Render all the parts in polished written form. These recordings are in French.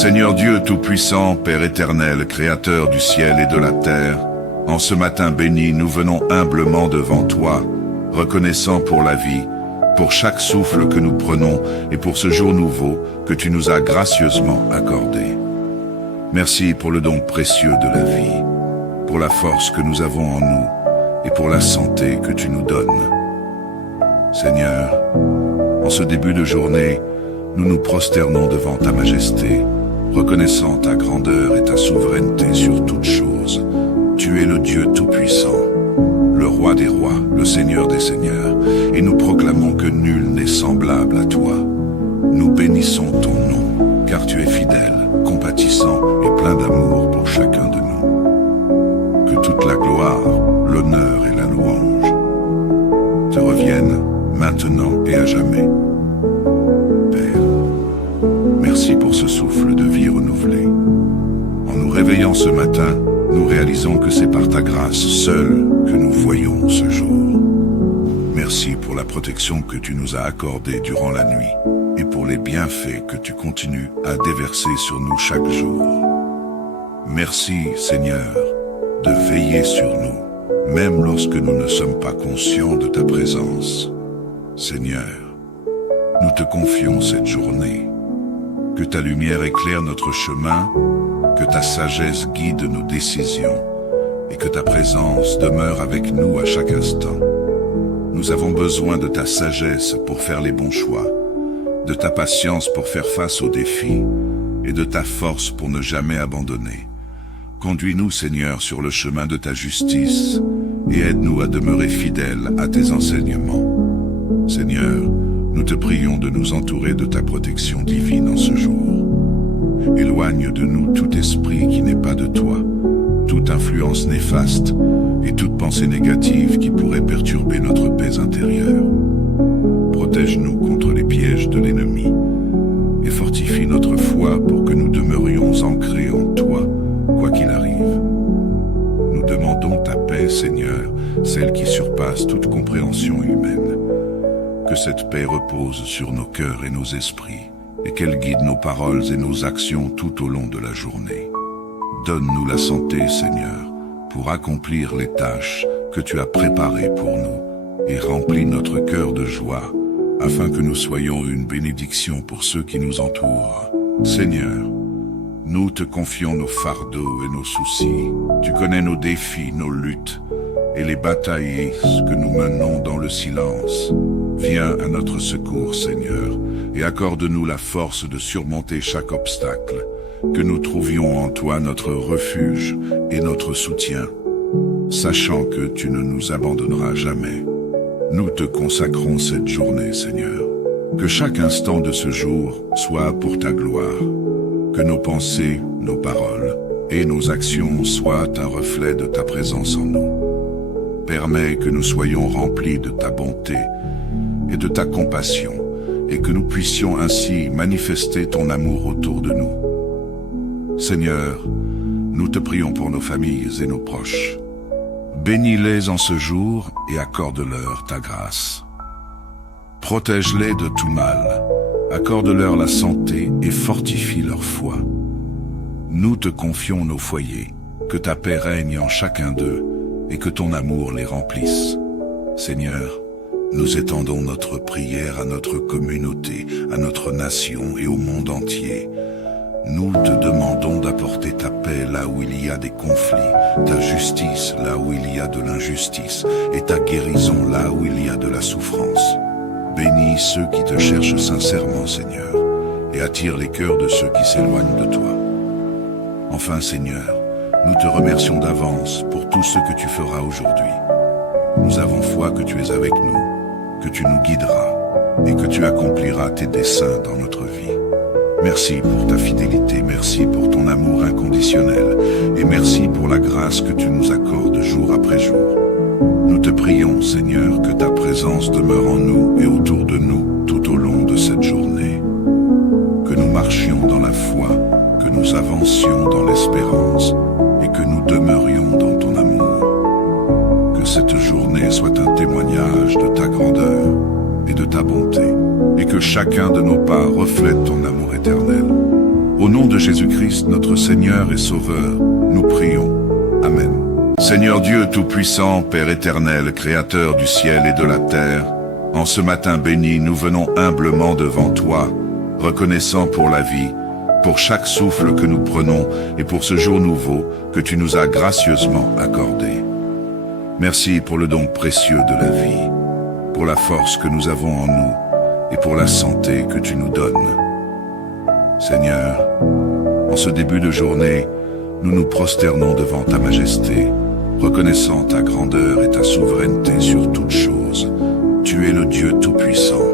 Seigneur Dieu Tout-Puissant, Père éternel, Créateur du ciel et de la terre, en ce matin béni, nous venons humblement devant toi, reconnaissant pour la vie, pour chaque souffle que nous prenons et pour ce jour nouveau que tu nous as gracieusement accordé. Merci pour le don précieux de la vie, pour la force que nous avons en nous et pour la santé que tu nous donnes. Seigneur, en ce début de journée, nous nous prosternons devant ta majesté, reconnaissant ta grandeur et ta souveraineté sur toutes choses. Tu es le Dieu Tout-Puissant, le Roi des rois, le Seigneur des seigneurs, et nous proclamons que nul n'est semblable à toi. Nous bénissons ton nom, car tu es fidèle, compatissant et plein d'amour pour chacun de nous. Que toute la gloire, l'honneur et la louange te reviennent maintenant et à jamais. Père, merci pour ce souffle de vie renouvelé. En nous réveillant ce matin, nous réalisons que c'est par ta grâce seule que nous voyons ce jour. Merci pour la protection que tu nous as accordée durant la nuit et pour les bienfaits que tu continues à déverser sur nous chaque jour. Merci, Seigneur, de veiller sur nous, même lorsque nous ne sommes pas conscients de ta présence. Seigneur, nous te confions cette journée. Que ta lumière éclaire notre chemin, que ta sagesse guide nos décisions et que ta présence demeure avec nous à chaque instant. Nous avons besoin de ta sagesse pour faire les bons choix, de ta patience pour faire face aux défis et de ta force pour ne jamais abandonner. Conduis-nous, Seigneur, sur le chemin de ta justice et aide-nous à demeurer fidèles à tes enseignements. Seigneur, nous te prions de nous entourer de ta protection divine en ce jour. Éloigne de nous tout esprit qui n'est pas de toi, toute influence néfaste et toute pensée négative qui pourrait perturber notre paix intérieure. Protège-nous contre les pièges de l'ennemi et fortifie notre foi pour que nous demeurions ancrés en toi, quoi qu'il arrive. Nous demandons ta paix, Seigneur, celle qui surpasse toute compréhension humaine. Que cette paix repose sur nos cœurs et nos esprits, et qu'elle guide nos paroles et nos actions tout au long de la journée. Donne-nous la santé, Seigneur, pour accomplir les tâches que tu as préparées pour nous, et remplis notre cœur de joie, afin que nous soyons une bénédiction pour ceux qui nous entourent. Seigneur, nous te confions nos fardeaux et nos soucis. Tu connais nos défis, nos luttes, et les batailles que nous menons dans le silence. Viens à notre secours, Seigneur, et accorde-nous la force de surmonter chaque obstacle, que nous trouvions en toi notre refuge et notre soutien, sachant que tu ne nous abandonneras jamais. Nous te consacrons cette journée, Seigneur. Que chaque instant de ce jour soit pour ta gloire, que nos pensées, nos paroles et nos actions soient un reflet de ta présence en nous. Permets que nous soyons remplis de ta bonté et de ta compassion, et que nous puissions ainsi manifester ton amour autour de nous. Seigneur, nous te prions pour nos familles et nos proches. Bénis-les en ce jour et accorde-leur ta grâce. Protège-les de tout mal, accorde-leur la santé et fortifie leur foi. Nous te confions nos foyers, que ta paix règne en chacun d'eux et que ton amour les remplisse. Seigneur, nous étendons notre prière à notre communauté, à notre nation et au monde entier. Nous te demandons d'apporter ta paix là où il y a des conflits, ta justice là où il y a de l'injustice et ta guérison là où il y a de la souffrance. Bénis ceux qui te cherchent sincèrement, Seigneur, et attire les cœurs de ceux qui s'éloignent de toi. Enfin, Seigneur, nous te remercions d'avance pour tout ce que tu feras aujourd'hui. Nous avons foi que tu es avec nous, que tu nous guideras et que tu accompliras tes desseins dans notre vie. Merci pour ta fidélité, merci pour ton amour inconditionnel et merci pour la grâce que tu nous accordes jour après jour. Nous te prions, Seigneur, que ta présence demeure en nous et autour de nous tout au long de cette journée. Que nous marchions dans la foi, que nous avancions dans l'espérance et que nous demeurions dans ton amour. Que cette journée soit un témoignage de ta grandeur et de ta bonté, et que chacun de nos pas reflète ton amour éternel. Au nom de Jésus-Christ, notre Seigneur et Sauveur, nous prions. Amen. Seigneur Dieu Tout-Puissant, Père éternel, Créateur du ciel et de la terre, en ce matin béni, nous venons humblement devant toi, reconnaissant pour la vie, pour chaque souffle que nous prenons et pour ce jour nouveau que tu nous as gracieusement accordé. Merci pour le don précieux de la vie, pour la force que nous avons en nous et pour la santé que tu nous donnes. Seigneur, en ce début de journée, nous nous prosternons devant ta majesté, reconnaissant ta grandeur et ta souveraineté sur toutes choses. Tu es le Dieu Tout-Puissant,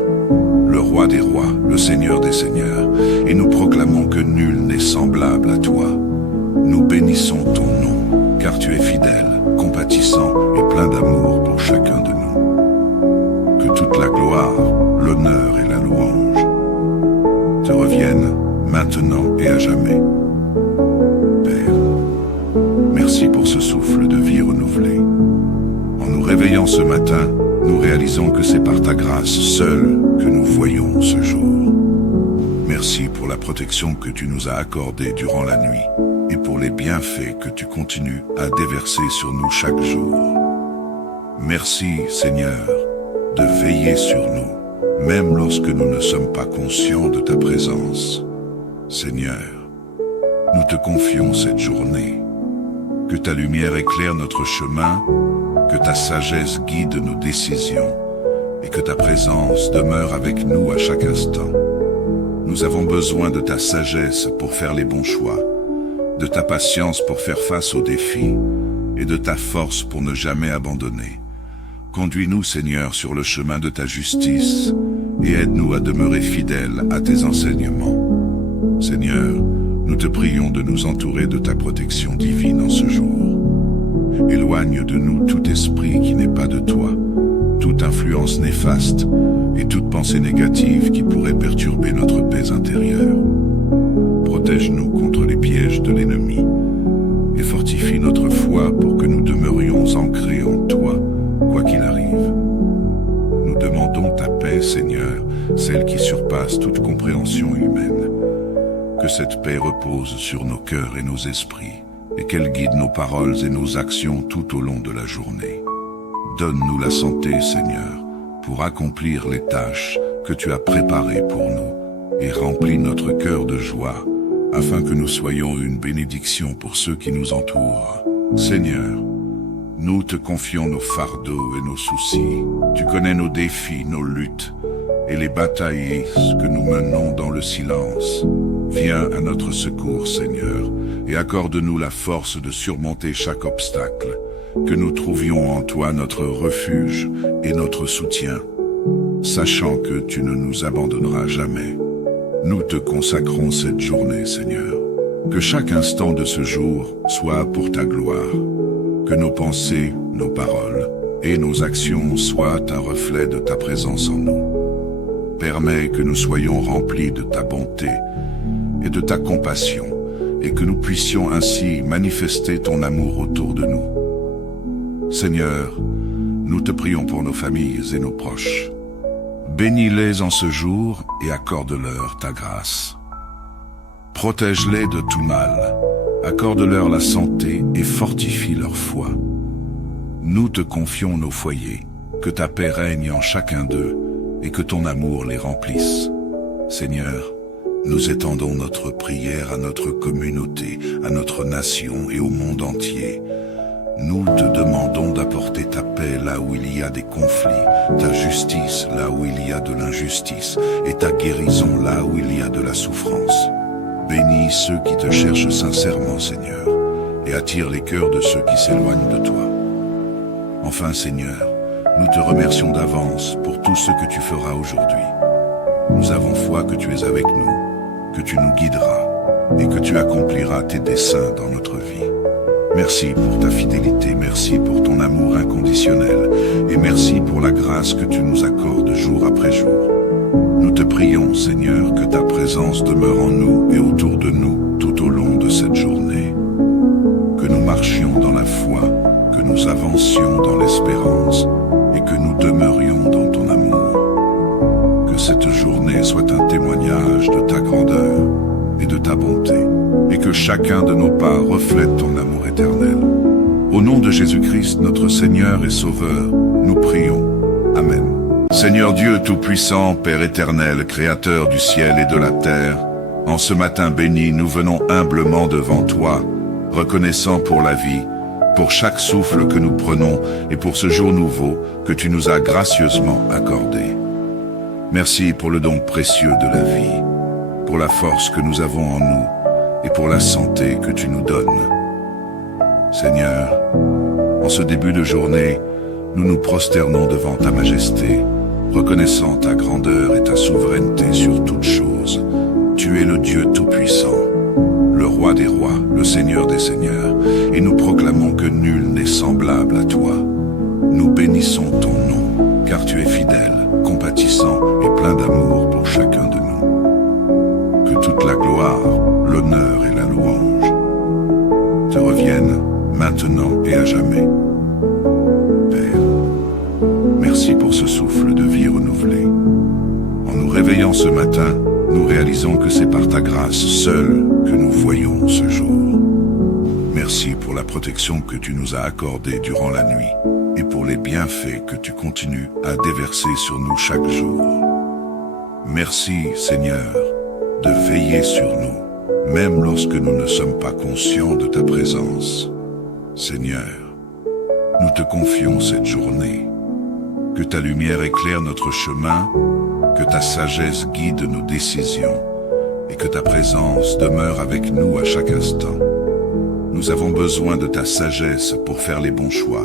le Roi des rois, le Seigneur des seigneurs, et nous proclamons que nul n'est semblable à toi. Nous bénissons ton nom, car tu es fidèle, compatissant et plein d'amour pour chacun de nous. Que toute la gloire, l'honneur et la louange te reviennent maintenant et à jamais. Père, merci pour ce souffle de vie renouvelé. En nous réveillant ce matin, nous réalisons que c'est par ta grâce seule que nous voyons ce jour. Merci pour la protection que tu nous as accordée durant la nuit et pour les bienfaits que tu continues à déverser sur nous chaque jour. Merci, Seigneur, de veiller sur nous, même lorsque nous ne sommes pas conscients de ta présence. Seigneur, nous te confions cette journée. Que ta lumière éclaire notre chemin, que ta sagesse guide nos décisions et que ta présence demeure avec nous à chaque instant. Nous avons besoin de ta sagesse pour faire les bons choix, de ta patience pour faire face aux défis et de ta force pour ne jamais abandonner. Conduis-nous, Seigneur, sur le chemin de ta justice et aide-nous à demeurer fidèles à tes enseignements. Seigneur, nous te prions de nous entourer de ta protection divine en ce jour. Éloigne de nous tout esprit qui n'est pas de toi, toute influence néfaste et toute pensée négative qui pourrait perturber notre paix intérieure. Protège-nous contre les pièges de l'ennemi et fortifie notre foi pour que nous demeurions ancrés en toi, quoi qu'il arrive. Nous demandons ta paix, Seigneur, celle qui surpasse toute compréhension humaine. Que cette paix repose sur nos cœurs et nos esprits, et qu'elle guide nos paroles et nos actions tout au long de la journée. Donne-nous la santé, Seigneur, pour accomplir les tâches que tu as préparées pour nous, et remplis notre cœur de joie, afin que nous soyons une bénédiction pour ceux qui nous entourent. Seigneur, nous te confions nos fardeaux et nos soucis. Tu connais nos défis, nos luttes, et les batailles que nous menons dans le silence. Viens à notre secours, Seigneur, et accorde-nous la force de surmonter chaque obstacle, que nous trouvions en toi notre refuge et notre soutien, sachant que tu ne nous abandonneras jamais. Nous te consacrons cette journée, Seigneur. Que chaque instant de ce jour soit pour ta gloire, que nos pensées, nos paroles et nos actions soient un reflet de ta présence en nous. Permets que nous soyons remplis de ta bonté et de ta compassion, et que nous puissions ainsi manifester ton amour autour de nous. Seigneur, nous te prions pour nos familles et nos proches. Bénis-les en ce jour et accorde-leur ta grâce. Protège-les de tout mal, accorde-leur la santé et fortifie leur foi. Nous te confions nos foyers, que ta paix règne en chacun d'eux et que ton amour les remplisse. Seigneur, nous étendons notre prière à notre communauté, à notre nation et au monde entier. Nous te demandons d'apporter ta paix là où il y a des conflits, ta justice là où il y a de l'injustice et ta guérison là où il y a de la souffrance. Bénis ceux qui te cherchent sincèrement, Seigneur, et attire les cœurs de ceux qui s'éloignent de toi. Enfin, Seigneur, nous te remercions d'avance pour tout ce que tu feras aujourd'hui. Nous avons foi que tu es avec nous, que tu nous guideras et que tu accompliras tes desseins dans notre vie. Merci pour ta fidélité, merci pour ton amour inconditionnel et merci pour la grâce que tu nous accordes jour après jour. Nous te prions, Seigneur, que ta présence demeure en nous et autour de nous tout au long de cette journée. Que nous marchions dans la foi, que nous avancions dans l'espérance et que nous demeurions dans ton amour. Que cette journée soit un témoignage de ta grandeur et de ta bonté. que chacun de nos pas reflète ton amour éternel. Au nom de Jésus-Christ, notre Seigneur et Sauveur, nous prions. Amen. Seigneur Dieu Tout-Puissant, Père éternel, Créateur du ciel et de la terre, en ce matin béni, nous venons humblement devant toi, reconnaissant pour la vie, pour chaque souffle que nous prenons et pour ce jour nouveau que tu nous as gracieusement accordé. Merci pour le don précieux de la vie, pour la force que nous avons en nous et pour la santé que tu nous donnes. Seigneur, en ce début de journée, nous nous prosternons devant ta majesté, reconnaissant ta grandeur et ta souveraineté sur toutes choses. Tu es le Dieu Tout-Puissant, le Roi des rois, le Seigneur des seigneurs, et nous proclamons que nul n'est semblable à toi. Nous bénissons ton nom, car tu es fidèle, compatissant et plein d'amour pour chacun de nous. Que toute la gloire, l'honneur et la louange te reviennent maintenant et à jamais. Père, merci pour ce souffle de vie renouvelé. En nous réveillant ce matin, nous réalisons que c'est par ta grâce seule que nous voyons ce jour. Merci pour la protection que tu nous as accordée durant la nuit et pour les bienfaits que tu continues à déverser sur nous chaque jour. Merci, Seigneur, de veiller sur nous, même lorsque nous ne sommes pas conscients de ta présence. Seigneur, nous te confions cette journée. Que ta lumière éclaire notre chemin, que ta sagesse guide nos décisions et que ta présence demeure avec nous à chaque instant. Nous avons besoin de ta sagesse pour faire les bons choix,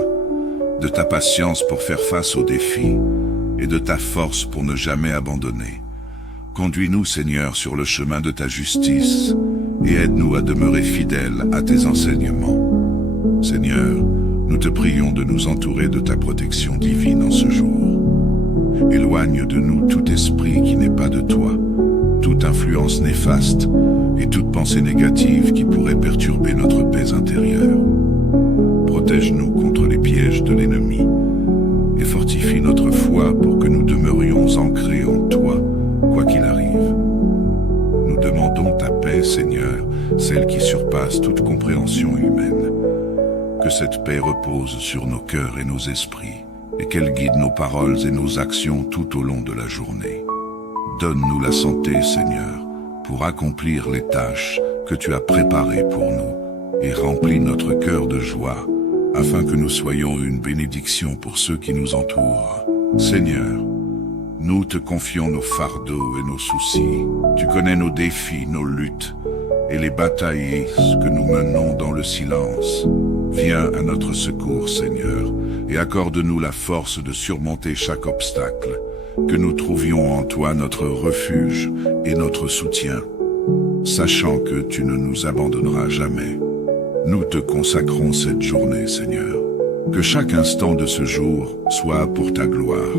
de ta patience pour faire face aux défis et de ta force pour ne jamais abandonner. Conduis-nous, Seigneur, sur le chemin de ta justice et aide-nous à demeurer fidèles à tes enseignements. Seigneur, nous te prions de nous entourer de ta protection divine en ce jour. Éloigne de nous tout esprit qui n'est pas de toi, toute influence néfaste et toute pensée négative qui pourrait perturber notre paix intérieure. Protège-nous contre les pièges de l'ennemi et fortifie notre foi pour que nous demeurions ancrés en toi, quoi qu'il arrive. Nous demandons ta paix, Seigneur, celle qui surpasse toute compréhension humaine. Que cette paix repose sur nos cœurs et nos esprits, et qu'elle guide nos paroles et nos actions tout au long de la journée. Donne-nous la santé, Seigneur, pour accomplir les tâches que tu as préparées pour nous, et remplis notre cœur de joie, afin que nous soyons une bénédiction pour ceux qui nous entourent. Seigneur, nous te confions nos fardeaux et nos soucis. Tu connais nos défis, nos luttes, et les batailles que nous menons dans le silence. Viens à notre secours, Seigneur, et accorde-nous la force de surmonter chaque obstacle, que nous trouvions en toi notre refuge et notre soutien, sachant que tu ne nous abandonneras jamais. Nous te consacrons cette journée, Seigneur. Que chaque instant de ce jour soit pour ta gloire,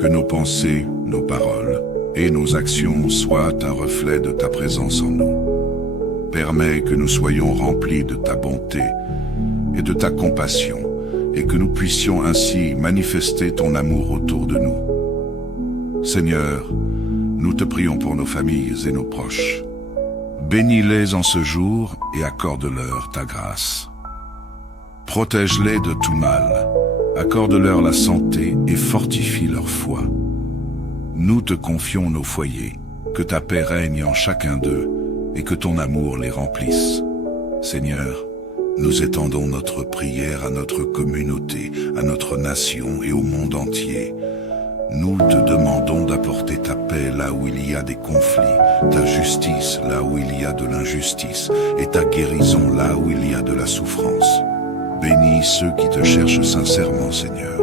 que nos pensées, nos paroles et nos actions soient un reflet de ta présence en nous. Permets que nous soyons remplis de ta bonté et de ta compassion, et que nous puissions ainsi manifester ton amour autour de nous. Seigneur, nous te prions pour nos familles et nos proches. Bénis-les en ce jour et accorde-leur ta grâce. Protège-les de tout mal, accorde-leur la santé et fortifie leur foi. Nous te confions nos foyers, que ta paix règne en chacun d'eux et que ton amour les remplisse. Seigneur, nous étendons notre prière à notre communauté, à notre nation et au monde entier. Nous te demandons d'apporter ta paix là où il y a des conflits, ta justice là où il y a de l'injustice et ta guérison là où il y a de la souffrance. Bénis ceux qui te cherchent sincèrement, Seigneur,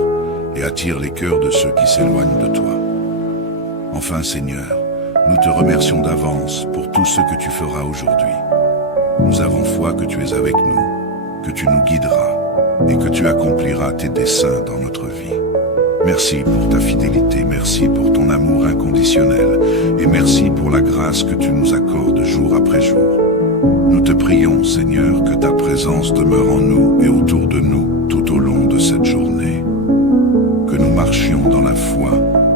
et attire les cœurs de ceux qui s'éloignent de toi. Enfin, Seigneur, nous te remercions d'avance pour tout ce que tu feras aujourd'hui. Nous avons foi que tu es avec nous, que tu nous guideras et que tu accompliras tes desseins dans notre vie. Merci pour ta fidélité, merci pour ton amour inconditionnel et merci pour la grâce que tu nous accordes jour après jour. Nous te prions, Seigneur, que ta présence demeure en nous et autour de nous tout au long de cette journée. Que nous marchions dans la foi,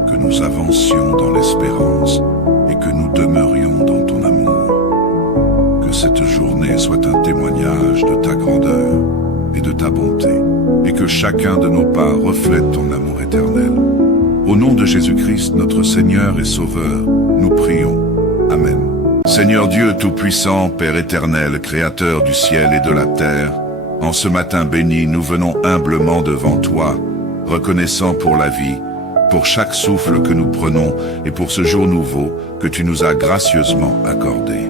que nous avancions dans l'espérance et que nous demeurions dans ton amour. Que cette journée soit un témoignage de ta grandeur et de ta bonté, et que chacun de nos pas reflète ton amour éternel. Au nom de Jésus-Christ, notre Seigneur et Sauveur, nous prions. Amen. Seigneur Dieu Tout-Puissant, Père éternel, Créateur du ciel et de la terre, en ce matin béni, nous venons humblement devant toi, reconnaissant pour la vie, pour chaque souffle que nous prenons et pour ce jour nouveau que tu nous as gracieusement accordé.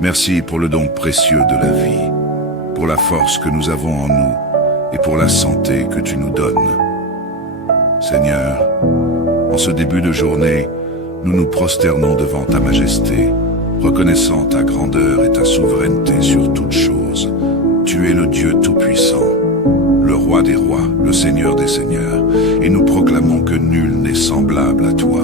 Merci pour le don précieux de la vie, pour la force que nous avons en nous et pour la santé que tu nous donnes. Seigneur, en ce début de journée, nous nous prosternons devant ta majesté, reconnaissant ta grandeur et ta souveraineté sur toutes choses. Tu es le Dieu Tout-Puissant, le Roi des rois, le Seigneur des seigneurs, et nous proclamons que nul n'est semblable à toi.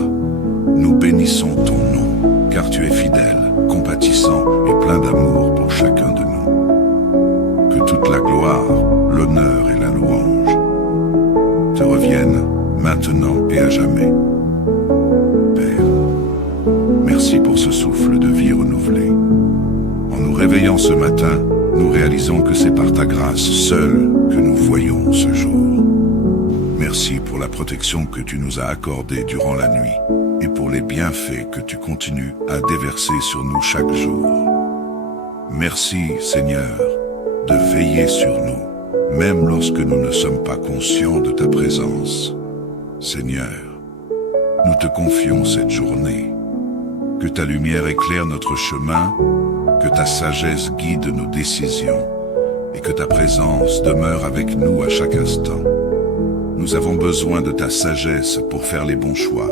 Nous bénissons ton nom, car tu es fidèle, compatissant et plein d'amour pour chacun de nous. Que toute la gloire, l'honneur et la louange te reviennent maintenant et à jamais. Père, merci pour ce souffle de vie renouvelé. En nous réveillant ce matin, nous réalisons que c'est par ta grâce seule que nous voyons ce jour. Merci pour la protection que tu nous as accordée durant la nuit et pour les bienfaits que tu continues à déverser sur nous chaque jour. Merci, Seigneur, de veiller sur nous, même lorsque nous ne sommes pas conscients de ta présence. Seigneur, nous te confions cette journée. Que ta lumière éclaire notre chemin, que ta sagesse guide nos décisions et que ta présence demeure avec nous à chaque instant. Nous avons besoin de ta sagesse pour faire les bons choix,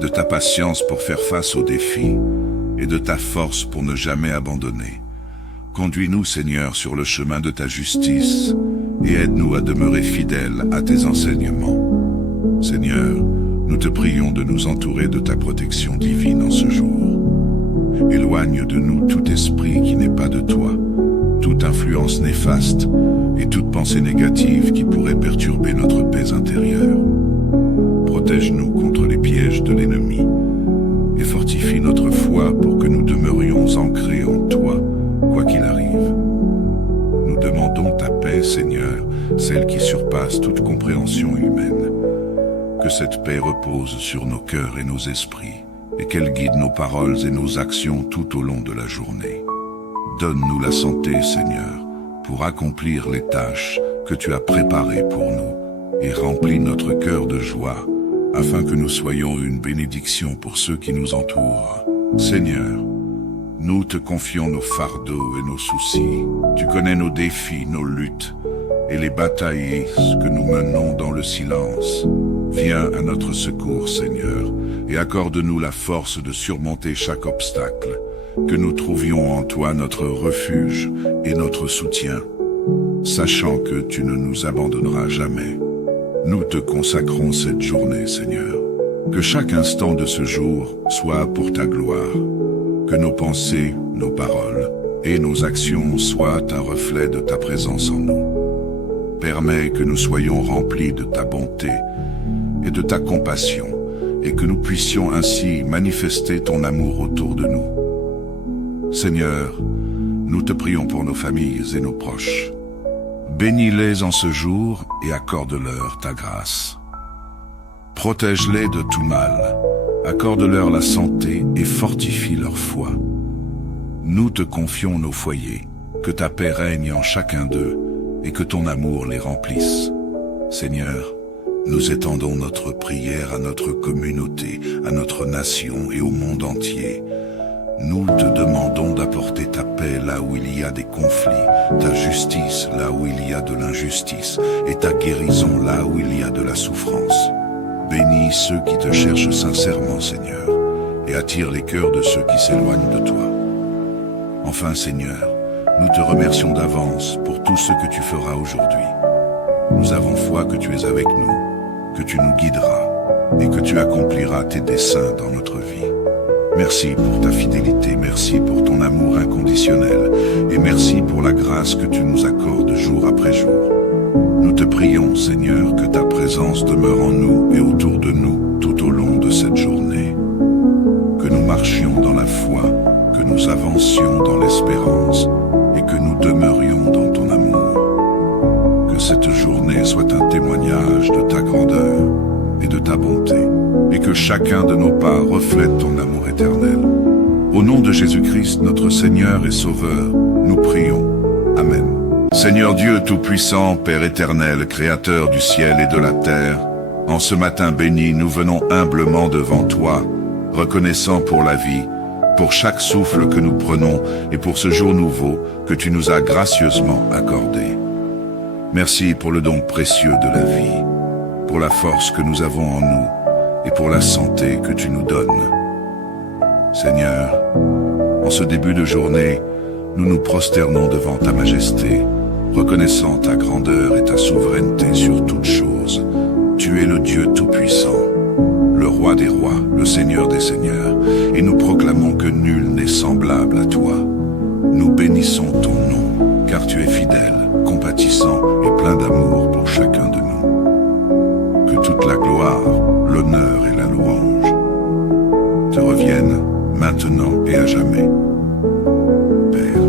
de ta patience pour faire face aux défis et de ta force pour ne jamais abandonner. Conduis-nous, Seigneur, sur le chemin de ta justice et aide-nous à demeurer fidèles à tes enseignements. Seigneur, nous te prions de nous entourer de ta protection divine en ce jour. Éloigne de nous tout esprit qui n'est pas de toi, toute influence néfaste et toute pensée négative qui pourrait perturber notre paix intérieure. Protège-nous contre les pièges de l'ennemi et fortifie notre foi pour que nous demeurions ancrés en toi, quoi qu'il arrive. Nous demandons ta paix, Seigneur, celle qui surpasse toute compréhension humaine. Que cette paix repose sur nos cœurs et nos esprits, et qu'elle guide nos paroles et nos actions tout au long de la journée. Donne-nous la santé, Seigneur, pour accomplir les tâches que tu as préparées pour nous, et remplis notre cœur de joie, afin que nous soyons une bénédiction pour ceux qui nous entourent. Seigneur, nous te confions nos fardeaux et nos soucis. Tu connais nos défis, nos luttes, et les batailles que nous menons dans le silence. Viens à notre secours, Seigneur, et accorde-nous la force de surmonter chaque obstacle, que nous trouvions en toi notre refuge et notre soutien, sachant que tu ne nous abandonneras jamais. Nous te consacrons cette journée, Seigneur. Que chaque instant de ce jour soit pour ta gloire, que nos pensées, nos paroles et nos actions soient un reflet de ta présence en nous. Permets que nous soyons remplis de ta bonté et de ta compassion, et que nous puissions ainsi manifester ton amour autour de nous. Seigneur, nous te prions pour nos familles et nos proches. Bénis-les en ce jour et accorde-leur ta grâce. Protège-les de tout mal, accorde-leur la santé et fortifie leur foi. Nous te confions nos foyers, que ta paix règne en chacun d'eux et que ton amour les remplisse. Seigneur, nous étendons notre prière à notre communauté, à notre nation et au monde entier. Nous te demandons d'apporter ta paix là où il y a des conflits, ta justice là où il y a de l'injustice et ta guérison là où il y a de la souffrance. Bénis ceux qui te cherchent sincèrement, Seigneur, et attire les cœurs de ceux qui s'éloignent de toi. Enfin, Seigneur, nous te remercions d'avance pour tout ce que tu feras aujourd'hui. Nous avons foi que tu es avec nous, que tu nous guideras et que tu accompliras tes desseins dans notre vie. Merci pour ta fidélité, merci pour ton amour inconditionnel et merci pour la grâce que tu nous accordes jour après jour. Nous te prions, Seigneur, que ta présence demeure en nous et autour de nous tout au long de cette journée. Que nous marchions dans la foi, que nous avancions dans l'espérance et que nous demeurions dans ton amour. Que cette journée soit un témoignage de ta grandeur et de ta bonté, et que chacun de nos pas reflète ton amour éternel. Au nom de Jésus-Christ, notre Seigneur et Sauveur, nous prions. Amen. Seigneur Dieu Tout-Puissant, Père éternel, Créateur du ciel et de la terre, en ce matin béni, nous venons humblement devant toi, reconnaissant pour la vie, pour chaque souffle que nous prenons et pour ce jour nouveau que tu nous as gracieusement accordé. Merci pour le don précieux de la vie, pour la force que nous avons en nous et pour la santé que tu nous donnes. Seigneur, en ce début de journée, nous nous prosternons devant ta majesté, reconnaissant ta grandeur et ta souveraineté sur toutes choses. Tu es le Dieu Tout-Puissant, le Roi des rois, le Seigneur des seigneurs, et nous proclamons que nul n'est semblable à toi. Nous bénissons ton nom, car tu es fidèle, compatissant et plein d'amour pour chacun de nous. Que toute la gloire, l'honneur et la louange te reviennent maintenant et à jamais. Père,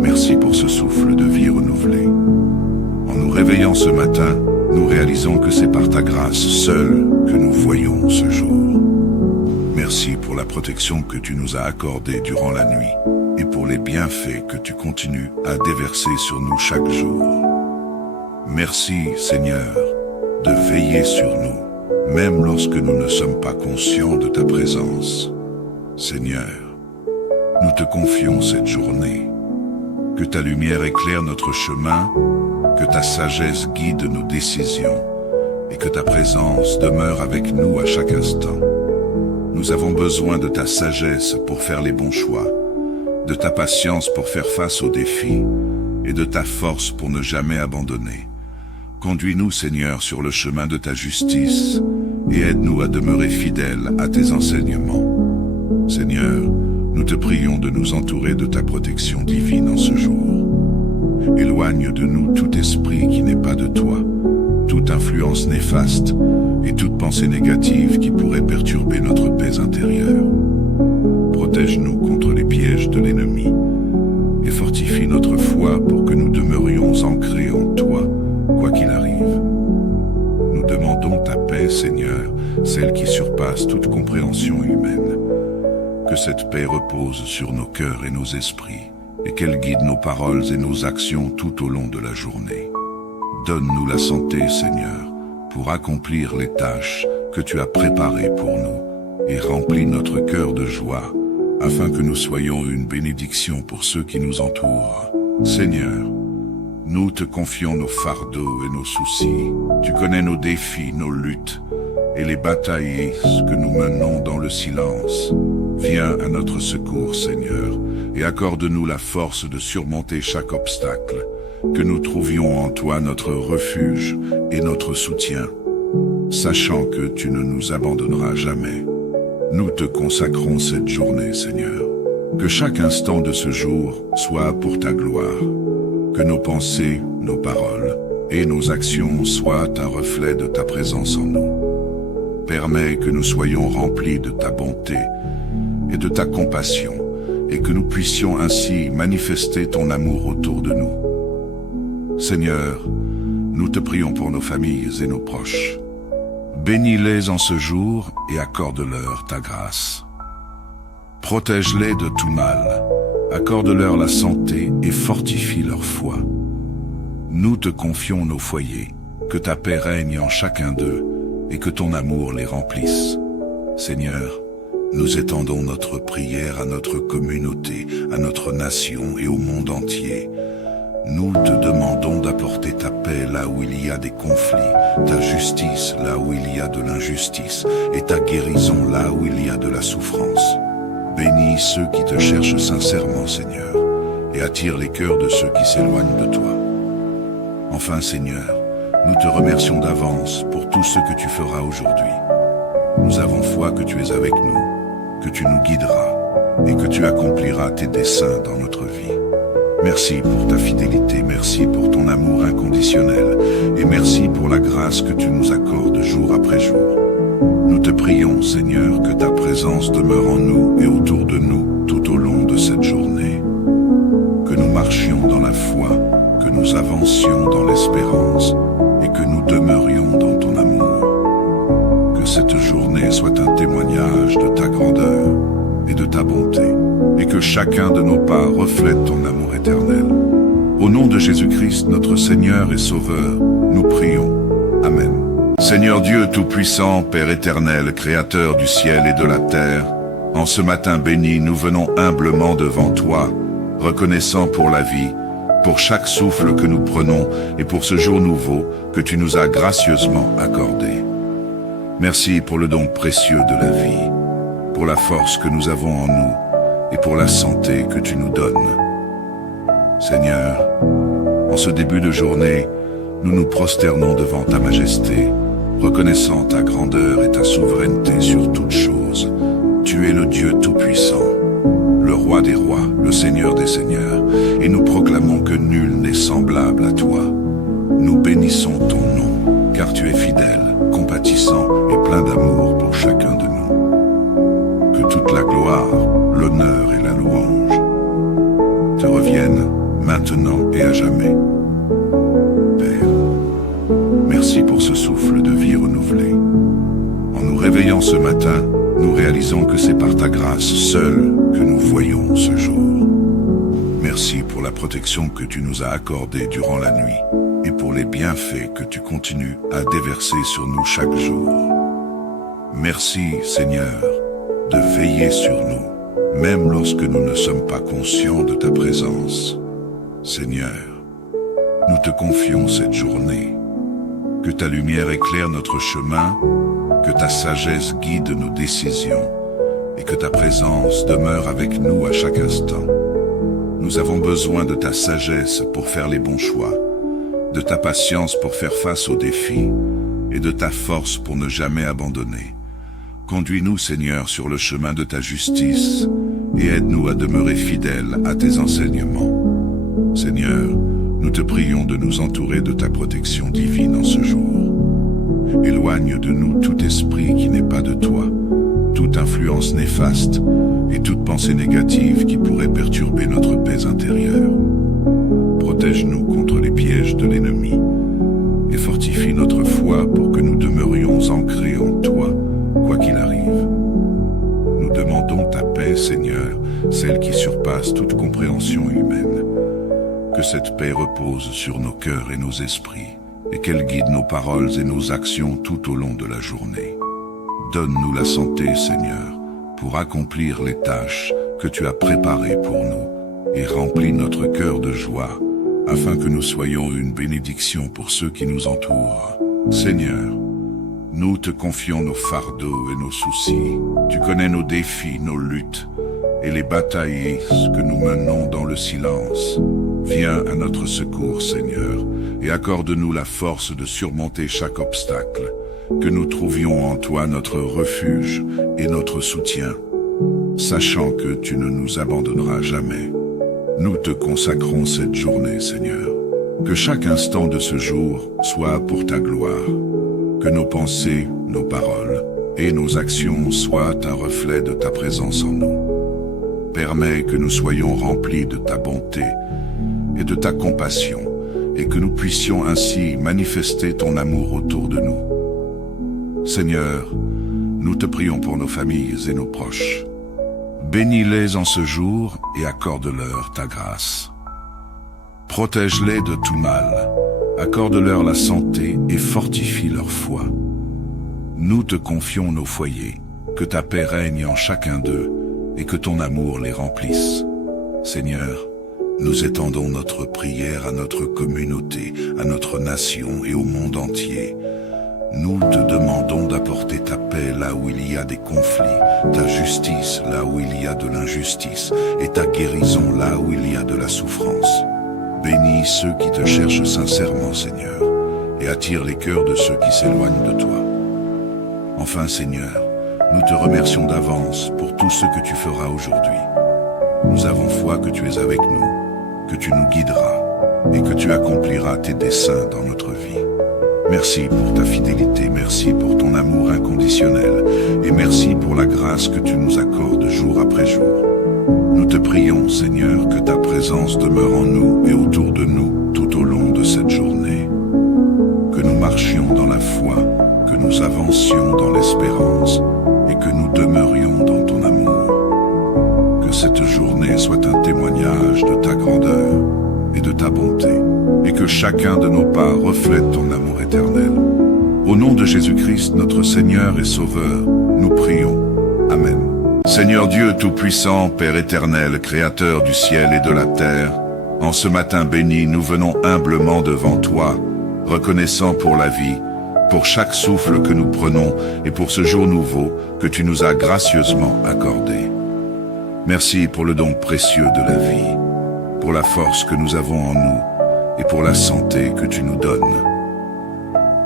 merci pour ce souffle de vie renouvelé. En nous réveillant ce matin, nous réalisons que c'est par ta grâce seule que nous voyons ce jour. Merci pour la protection que tu nous as accordée durant la nuit et pour les bienfaits que tu continues à déverser sur nous chaque jour. Merci, Seigneur, de veiller sur nous, même lorsque nous ne sommes pas conscients de ta présence. Seigneur, nous te confions cette journée. Que ta lumière éclaire notre chemin, que ta sagesse guide nos décisions et que ta présence demeure avec nous à chaque instant. Nous avons besoin de ta sagesse pour faire les bons choix, de ta patience pour faire face aux défis et de ta force pour ne jamais abandonner. Conduis-nous, Seigneur, sur le chemin de ta justice et aide-nous à demeurer fidèles à tes enseignements. Seigneur, nous te prions de nous entourer de ta protection divine en ce jour. Éloigne de nous tout esprit qui n'est pas de toi, toute influence néfaste et toute pensée négative qui pourrait perturber notre paix intérieure. Protège-nous contre les pièges de l'ennemi et fortifie notre foi pour que nous demeurions ancrés en toi, quoi qu'il arrive. Nous demandons ta paix, Seigneur, celle qui surpasse toute compréhension humaine. Que cette paix repose sur nos cœurs et nos esprits, et qu'elle guide nos paroles et nos actions tout au long de la journée. Donne-nous la santé, Seigneur, pour accomplir les tâches que tu as préparées pour nous, et remplis notre cœur de joie, afin que nous soyons une bénédiction pour ceux qui nous entourent. Seigneur, nous te confions nos fardeaux et nos soucis. Tu connais nos défis, nos luttes, et les batailles que nous menons dans le silence. Viens à notre secours, Seigneur, et accorde-nous la force de surmonter chaque obstacle, que nous trouvions en toi notre refuge et notre soutien, sachant que tu ne nous abandonneras jamais. Nous te consacrons cette journée, Seigneur. Que chaque instant de ce jour soit pour ta gloire, que nos pensées, nos paroles et nos actions soient un reflet de ta présence en nous. Permets que nous soyons remplis de ta bonté et de ta compassion, et que nous puissions ainsi manifester ton amour autour de nous. Seigneur, nous te prions pour nos familles et nos proches. Bénis-les en ce jour et accorde-leur ta grâce. Protège-les de tout mal, accorde-leur la santé et fortifie leur foi. Nous te confions nos foyers, que ta paix règne en chacun d'eux et que ton amour les remplisse. Seigneur, nous étendons notre prière à notre communauté, à notre nation et au monde entier. Nous te demandons d'apporter ta paix là où il y a des conflits, ta justice là où il y a de l'injustice et ta guérison là où il y a de la souffrance. Bénis ceux qui te cherchent sincèrement, Seigneur, et attire les cœurs de ceux qui s'éloignent de toi. Enfin, Seigneur, nous te remercions d'avance pour tout ce que tu feras aujourd'hui. Nous avons foi que tu es avec nous, que tu nous guideras et que tu accompliras tes desseins dans notre vie. Merci pour ta fidélité, merci pour ton amour inconditionnel et merci pour la grâce que tu nous accordes jour après jour. Nous te prions, Seigneur, que ta présence demeure en nous et autour de nous tout au long de cette journée. Que nous marchions dans la foi, que nous avancions dans l'espérance et que nous demeurions dans ton amour. Que cette journée soit un témoignage de ta grandeur et de ta bonté, et que chacun de nos pas reflète ton amour éternel. Au nom de Jésus-Christ, notre Seigneur et Sauveur, nous prions. Amen. Seigneur Dieu Tout-Puissant, Père éternel, Créateur du ciel et de la terre, en ce matin béni, nous venons humblement devant toi, reconnaissant pour la vie, pour chaque souffle que nous prenons et pour ce jour nouveau que tu nous as gracieusement accordé. Merci pour le don précieux de la vie, pour la force que nous avons en nous et pour la santé que tu nous donnes. Seigneur, en ce début de journée, nous nous prosternons devant ta majesté, reconnaissant ta grandeur et ta souveraineté sur toutes choses. Tu es le Dieu Tout-Puissant, le Roi des rois, le Seigneur des seigneurs, et nous proclamons que nul n'est semblable à toi. Nous bénissons ton nom, car tu es fidèle, compatissant et plein d'amour pour chacun de nous. Que toute la gloire, l'honneur et la louange te reviennent maintenant et à jamais. Père, merci pour ce souffle de vie renouvelé. En nous réveillant ce matin, nous réalisons que c'est par ta grâce seule que nous voyons ce jour. Merci pour la protection que tu nous as accordée durant la nuit et pour les bienfaits que tu continues à déverser sur nous chaque jour. Merci, Seigneur, de veiller sur nous, même lorsque nous ne sommes pas conscients de ta présence. Seigneur, nous te confions cette journée. Que ta lumière éclaire notre chemin, que ta sagesse guide nos décisions et que ta présence demeure avec nous à chaque instant. Nous avons besoin de ta sagesse pour faire les bons choix, de ta patience pour faire face aux défis et de ta force pour ne jamais abandonner. Conduis-nous, Seigneur, sur le chemin de ta justice et aide-nous à demeurer fidèles à tes enseignements. Seigneur, nous te prions de nous entourer de ta protection divine en ce jour. Éloigne de nous tout esprit qui n'est pas de toi, toute influence néfaste et toute pensée négative qui pourrait perturber notre paix intérieure. Protège-nous contre les pièges de l'ennemi et fortifie notre foi pour que nous demeurions ancrés en toi, quoi qu'il arrive. Nous demandons ta paix, Seigneur, celle qui surpasse toute compréhension humaine. Que cette paix repose sur nos cœurs et nos esprits, et qu'elle guide nos paroles et nos actions tout au long de la journée. Donne-nous la santé, Seigneur, pour accomplir les tâches que tu as préparées pour nous, et remplis notre cœur de joie, afin que nous soyons une bénédiction pour ceux qui nous entourent. Seigneur, nous te confions nos fardeaux et nos soucis. Tu connais nos défis, nos luttes, et les batailles que nous menons dans le silence. Viens à notre secours, Seigneur, et accorde-nous la force de surmonter chaque obstacle, que nous trouvions en toi notre refuge et notre soutien, sachant que tu ne nous abandonneras jamais. Nous te consacrons cette journée, Seigneur. Que chaque instant de ce jour soit pour ta gloire, que nos pensées, nos paroles et nos actions soient un reflet de ta présence en nous. Permets que nous soyons remplis de ta bonté et de ta compassion, et que nous puissions ainsi manifester ton amour autour de nous. Seigneur, nous te prions pour nos familles et nos proches. Bénis-les en ce jour et accorde-leur ta grâce. Protège-les de tout mal, accorde-leur la santé et fortifie leur foi. Nous te confions nos foyers, que ta paix règne en chacun d'eux et que ton amour les remplisse. Seigneur, nous étendons notre prière à notre communauté, à notre nation et au monde entier. Nous te demandons d'apporter ta paix là où il y a des conflits, ta justice là où il y a de l'injustice et ta guérison là où il y a de la souffrance. Bénis ceux qui te cherchent sincèrement, Seigneur, et attire les cœurs de ceux qui s'éloignent de toi. Enfin, Seigneur, nous te remercions d'avance pour tout ce que tu feras aujourd'hui. Nous avons foi que tu es avec nous, que tu nous guideras et que tu accompliras tes desseins dans notre vie. Merci pour ta fidélité, merci pour ton amour inconditionnel et merci pour la grâce que tu nous accordes jour après jour. Nous te prions, Seigneur, que ta présence demeure en nous et autour de nous tout au long de cette journée. Que nous marchions dans la foi, que nous avancions dans l'espérance et que nous demeurions dans ton amour. Que cette journée soit un témoignage de ta grandeur et de ta bonté, et que chacun de nos pas reflète ton amour éternel. Au nom de Jésus-Christ, notre Seigneur et Sauveur, nous prions. Amen. Seigneur Dieu Tout-Puissant, Père éternel, Créateur du ciel et de la terre, en ce matin béni, nous venons humblement devant toi, reconnaissant pour la vie, pour chaque souffle que nous prenons et pour ce jour nouveau que tu nous as gracieusement accordé. Merci pour le don précieux de la vie, pour la force que nous avons en nous et pour la santé que tu nous donnes.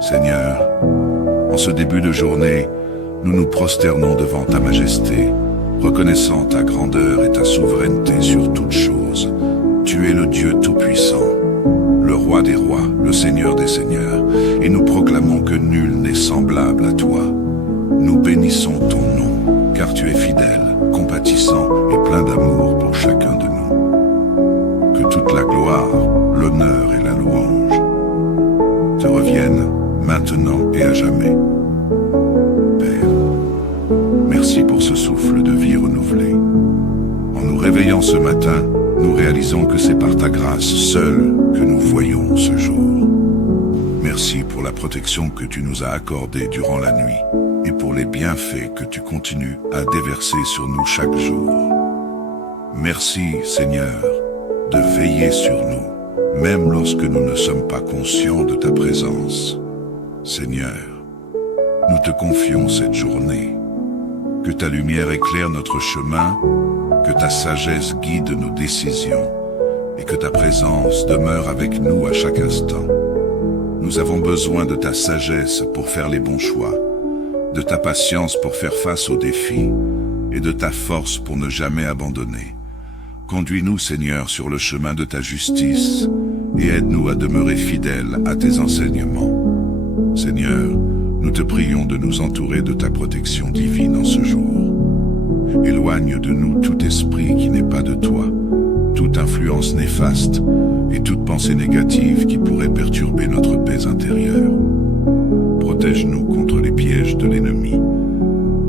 Seigneur, en ce début de journée, nous nous prosternons devant ta majesté, reconnaissant ta grandeur et ta souveraineté sur toutes choses. Tu es le Dieu Tout-Puissant, le Roi des rois, le Seigneur des seigneurs, et nous proclamons que nul n'est semblable à toi. Nous bénissons ton nom, car tu es fidèle, compatissant et plein d'amour pour chacun de nous. Que toute la gloire, l'honneur et la louange te reviennent maintenant et à jamais. Père, merci pour ce souffle de vie renouvelé. En nous réveillant ce matin, nous réalisons que c'est par ta grâce seule que nous voyons ce jour. Merci pour la protection que tu nous as accordée durant la nuit et pour les bienfaits que tu continues à déverser sur nous chaque jour. Merci, Seigneur, de veiller sur nous, même lorsque nous ne sommes pas conscients de ta présence. Seigneur, nous te confions cette journée. Que ta lumière éclaire notre chemin, que ta sagesse guide nos décisions et que ta présence demeure avec nous à chaque instant. Nous avons besoin de ta sagesse pour faire les bons choix, de ta patience pour faire face aux défis et de ta force pour ne jamais abandonner. Conduis-nous, Seigneur, sur le chemin de ta justice et aide-nous à demeurer fidèles à tes enseignements. Seigneur, nous te prions de nous entourer de ta protection divine en ce jour. Éloigne de nous tout esprit qui n'est pas de toi, toute influence néfaste et toute pensée négative qui pourrait perturber notre paix intérieure. Protège-nous contre les pièges de l'ennemi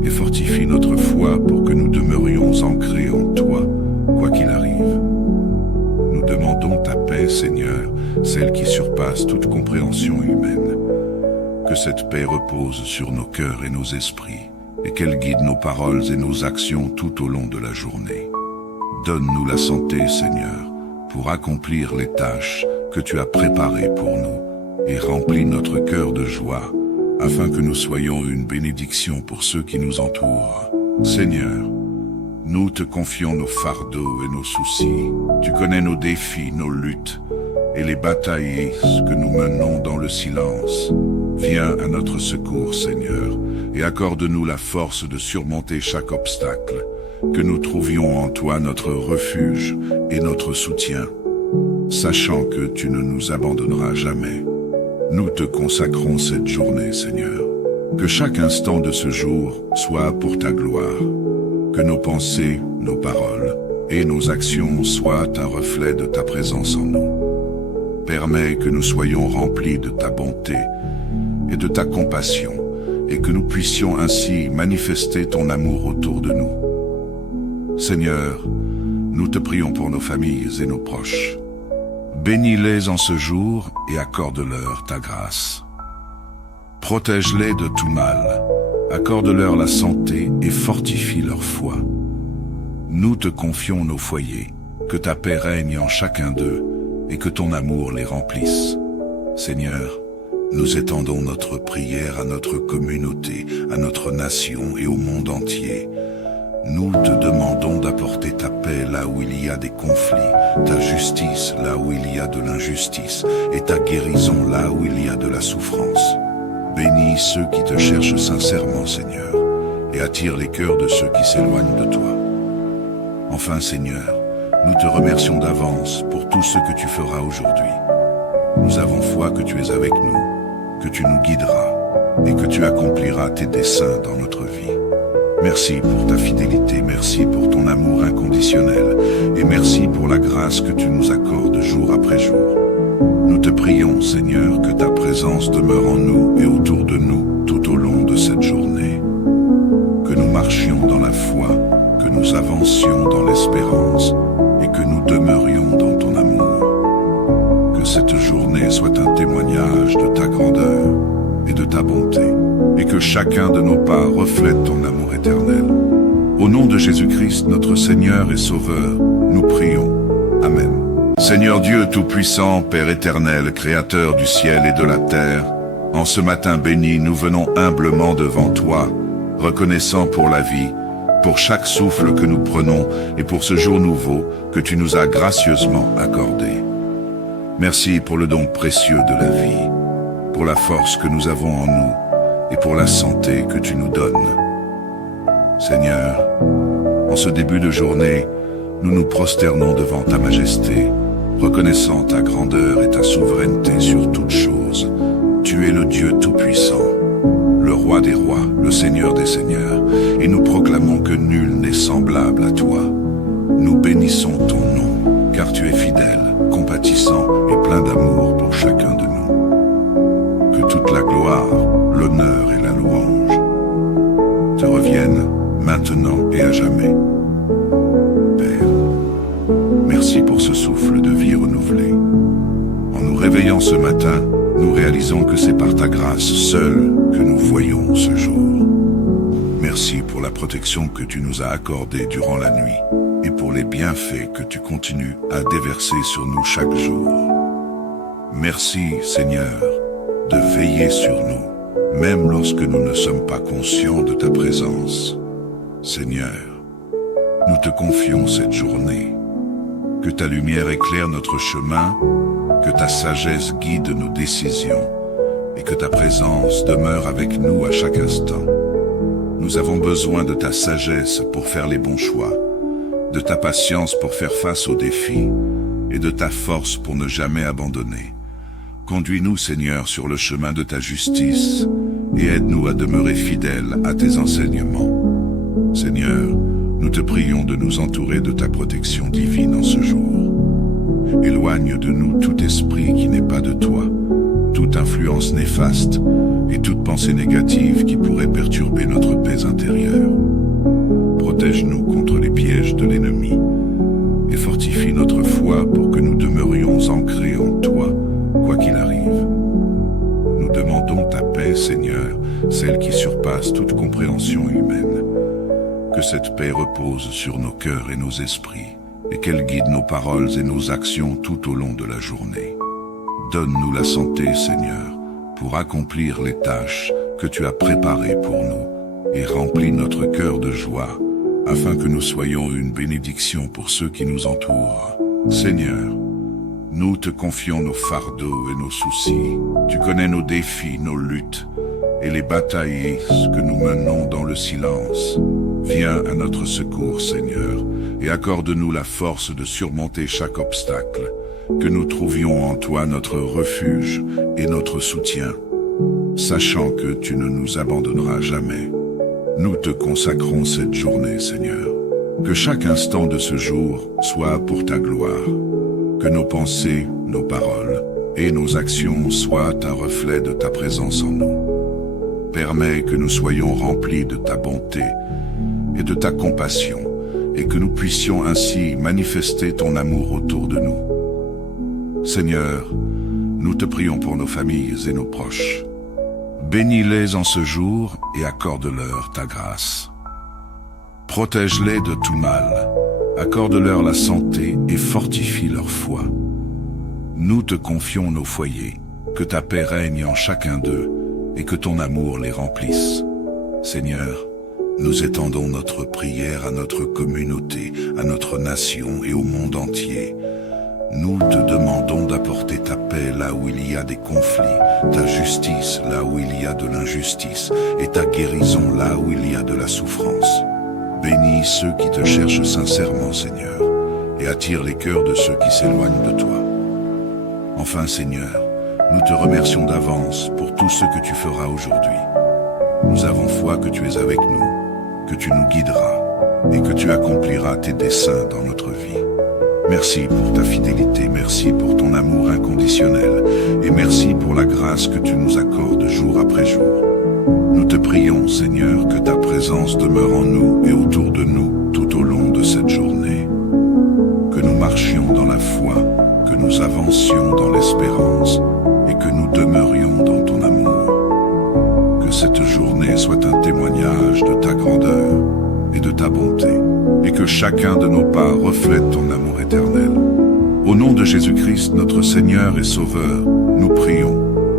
et fortifie notre foi pour que nous demeurions ancrés en toi, quoi qu'il arrive. Nous demandons ta paix, Seigneur, celle qui surpasse toute compréhension humaine. Que cette paix repose sur nos cœurs et nos esprits, et qu'elle guide nos paroles et nos actions tout au long de la journée. Donne-nous la santé, Seigneur, pour accomplir les tâches que tu as préparées pour nous, et remplis notre cœur de joie, afin que nous soyons une bénédiction pour ceux qui nous entourent. Seigneur, nous te confions nos fardeaux et nos soucis. Tu connais nos défis, nos luttes, et les batailles que nous menons dans le silence. Viens à notre secours, Seigneur, et accorde-nous la force de surmonter chaque obstacle, que nous trouvions en toi notre refuge et notre soutien, sachant que tu ne nous abandonneras jamais. Nous te consacrons cette journée, Seigneur. Que chaque instant de ce jour soit pour ta gloire, que nos pensées, nos paroles et nos actions soient un reflet de ta présence en nous. Permets que nous soyons remplis de ta bonté et de ta compassion, et que nous puissions ainsi manifester ton amour autour de nous. Seigneur, nous te prions pour nos familles et nos proches. Bénis-les en ce jour et accorde-leur ta grâce. Protège-les de tout mal, accorde-leur la santé et fortifie leur foi. Nous te confions nos foyers, que ta paix règne en chacun d'eux et que ton amour les remplisse. Seigneur, nous étendons notre prière à notre communauté, à notre nation et au monde entier. Nous te demandons d'apporter ta paix là où il y a des conflits, ta justice là où il y a de l'injustice et ta guérison là où il y a de la souffrance. Bénis ceux qui te cherchent sincèrement, Seigneur, et attire les cœurs de ceux qui s'éloignent de toi. Enfin, Seigneur, nous te remercions d'avance pour tout ce que tu feras aujourd'hui. Nous avons foi que tu es avec nous, que tu nous guideras et que tu accompliras tes desseins dans notre vie. Merci pour ta fidélité, merci pour ton amour inconditionnel, et merci pour la grâce que tu nous accordes jour après jour. Nous te prions, Seigneur, que ta présence demeure en nous et autour de nous tout au long de cette journée. Que nous marchions dans la foi, que nous avancions dans l'espérance, et que nous demeurions dans ton amour. Que cette journée soit un témoignage de ta grandeur et de ta bonté, et que chacun de nos pas reflète ton amour éternel. Au nom de Jésus-Christ, notre Seigneur et Sauveur, nous prions. Amen. Seigneur Dieu Tout-Puissant, Père éternel, Créateur du ciel et de la terre, en ce matin béni, nous venons humblement devant toi, reconnaissant pour la vie, pour chaque souffle que nous prenons et pour ce jour nouveau que tu nous as gracieusement accordé. Merci pour le don précieux de la vie, pour la force que nous avons en nous et pour la santé que tu nous donnes. Seigneur, en ce début de journée, nous nous prosternons devant ta majesté, reconnaissant ta grandeur et ta souveraineté sur toutes choses. Tu es le Dieu Tout-Puissant, le Roi des rois, le Seigneur des seigneurs, et nous proclamons que nul n'est semblable à toi. Nous bénissons ton nom, car tu es fidèle, compatissant et plein d'amour pour chacun de nous. Que toute la gloire, l'honneur et la louange te reviennent maintenant et à jamais. Père, merci pour ce souffle de vie renouvelé. En nous réveillant ce matin, nous réalisons que c'est par ta grâce seule que nous voyons ce jour. Merci pour la protection que tu nous as accordée durant la nuit et pour les bienfaits que tu continues à déverser sur nous chaque jour. Merci, Seigneur, de veiller sur nous, même lorsque nous ne sommes pas conscients de ta présence. Seigneur, nous te confions cette journée. Que ta lumière éclaire notre chemin, que ta sagesse guide nos décisions et que ta présence demeure avec nous à chaque instant. Nous avons besoin de ta sagesse pour faire les bons choix, de ta patience pour faire face aux défis et de ta force pour ne jamais abandonner. Conduis-nous, Seigneur, sur le chemin de ta justice et aide-nous à demeurer fidèles à tes enseignements. Seigneur, nous te prions de nous entourer de ta protection divine en ce jour. Éloigne de nous tout esprit qui n'est pas de toi, toute influence néfaste et toute pensée négative qui pourrait perturber notre paix intérieure. Protège-nous contre les pièges de l'ennemi et fortifie notre foi pour que nous demeurions ancrés en toi, quoi qu'il arrive. Nous demandons ta paix, Seigneur, celle qui surpasse toute compréhension humaine. Que cette paix repose sur nos cœurs et nos esprits, et qu'elle guide nos paroles et nos actions tout au long de la journée. Donne-nous la santé, Seigneur, pour accomplir les tâches que tu as préparées pour nous, et remplis notre cœur de joie, afin que nous soyons une bénédiction pour ceux qui nous entourent. Seigneur, nous te confions nos fardeaux et nos soucis. Tu connais nos défis, nos luttes, et les batailles que nous menons dans le silence. Viens à notre secours, Seigneur, et accorde-nous la force de surmonter chaque obstacle, que nous trouvions en toi notre refuge et notre soutien, sachant que tu ne nous abandonneras jamais. Nous te consacrons cette journée, Seigneur. Que chaque instant de ce jour soit pour ta gloire, que nos pensées, nos paroles et nos actions soient un reflet de ta présence en nous. Permets que nous soyons remplis de ta bonté et de ta compassion, et que nous puissions ainsi manifester ton amour autour de nous. Seigneur, nous te prions pour nos familles et nos proches. Bénis-les en ce jour et accorde-leur ta grâce. Protège-les de tout mal, accorde-leur la santé et fortifie leur foi. Nous te confions nos foyers, que ta paix règne en chacun d'eux et que ton amour les remplisse. Seigneur, nous étendons notre prière à notre communauté, à notre nation et au monde entier. Nous te demandons d'apporter ta paix là où il y a des conflits, ta justice là où il y a de l'injustice et ta guérison là où il y a de la souffrance. Bénis ceux qui te cherchent sincèrement, Seigneur, et attire les cœurs de ceux qui s'éloignent de toi. Enfin, Seigneur, nous te remercions d'avance pour tout ce que tu feras aujourd'hui. Nous avons foi que tu es avec nous, que tu nous guideras et que tu accompliras tes desseins dans notre vie. Merci pour ta fidélité, merci pour ton amour inconditionnel et merci pour la grâce que tu nous accordes jour après jour. Nous te prions, Seigneur, que ta présence demeure en nous et autour de nous tout au long de cette journée. Que nous marchions dans la foi, que nous avancions dans l'espérance et que nous demeurions dans ton amour. Que cette journée soit un témoignage de ta grandeur et de ta bonté, et que chacun de nos pas reflète ton amour éternel. Au nom de Jésus-Christ, notre Seigneur et Sauveur, nous prions.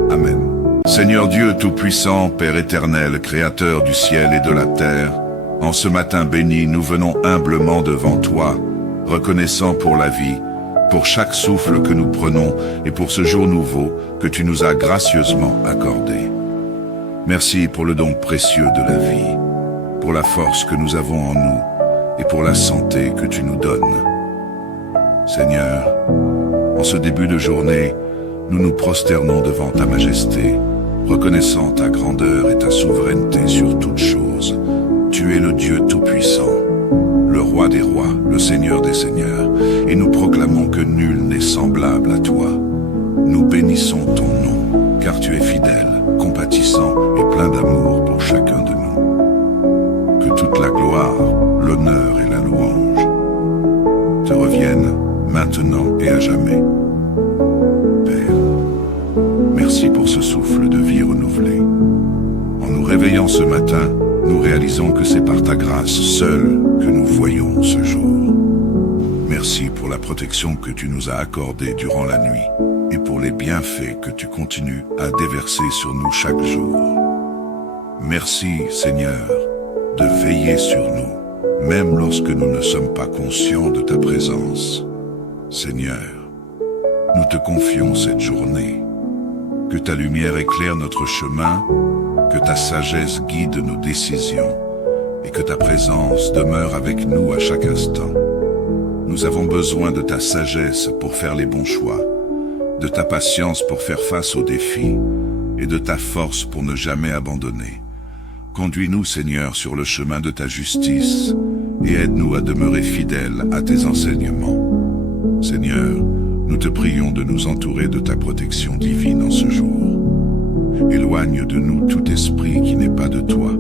Amen. Seigneur Dieu Tout-Puissant, Père éternel, Créateur du ciel et de la terre, en ce matin béni, nous venons humblement devant toi, reconnaissant pour la vie, pour chaque souffle que nous prenons et pour ce jour nouveau que tu nous as gracieusement accordé. Merci pour le don précieux de la vie, pour la force que nous avons en nous et pour la santé que tu nous donnes. Seigneur, en ce début de journée, nous nous prosternons devant ta majesté, reconnaissant ta grandeur et ta souveraineté sur toutes choses. Tu es le Dieu Tout-Puissant, le Roi des rois, le Seigneur des seigneurs, et nous proclamons que nul n'est semblable à toi. Nous bénissons ton nom, car tu es fidèle, compatissant et plein d'amour pour chacun de nous. Que toute la gloire, l'honneur et la louange te reviennent maintenant et à jamais. Père, merci pour ce souffle de vie renouvelé. En nous réveillant ce matin, nous réalisons que c'est par ta grâce seule que nous voyons ce jour. Merci pour la protection que tu nous as accordée durant la nuit et pour les bienfaits que tu continues à déverser sur nous chaque jour. Merci, Seigneur, de veiller sur nous, même lorsque nous ne sommes pas conscients de ta présence. Seigneur, nous te confions cette journée. Que ta lumière éclaire notre chemin, que ta sagesse guide nos décisions et que ta présence demeure avec nous à chaque instant. Nous avons besoin de ta sagesse pour faire les bons choix, de ta patience pour faire face aux défis et de ta force pour ne jamais abandonner. Conduis-nous, Seigneur, sur le chemin de ta justice et aide-nous à demeurer fidèles à tes enseignements. Seigneur, nous te prions de nous entourer de ta protection divine en ce jour. Éloigne de nous tout esprit qui n'est pas de toi,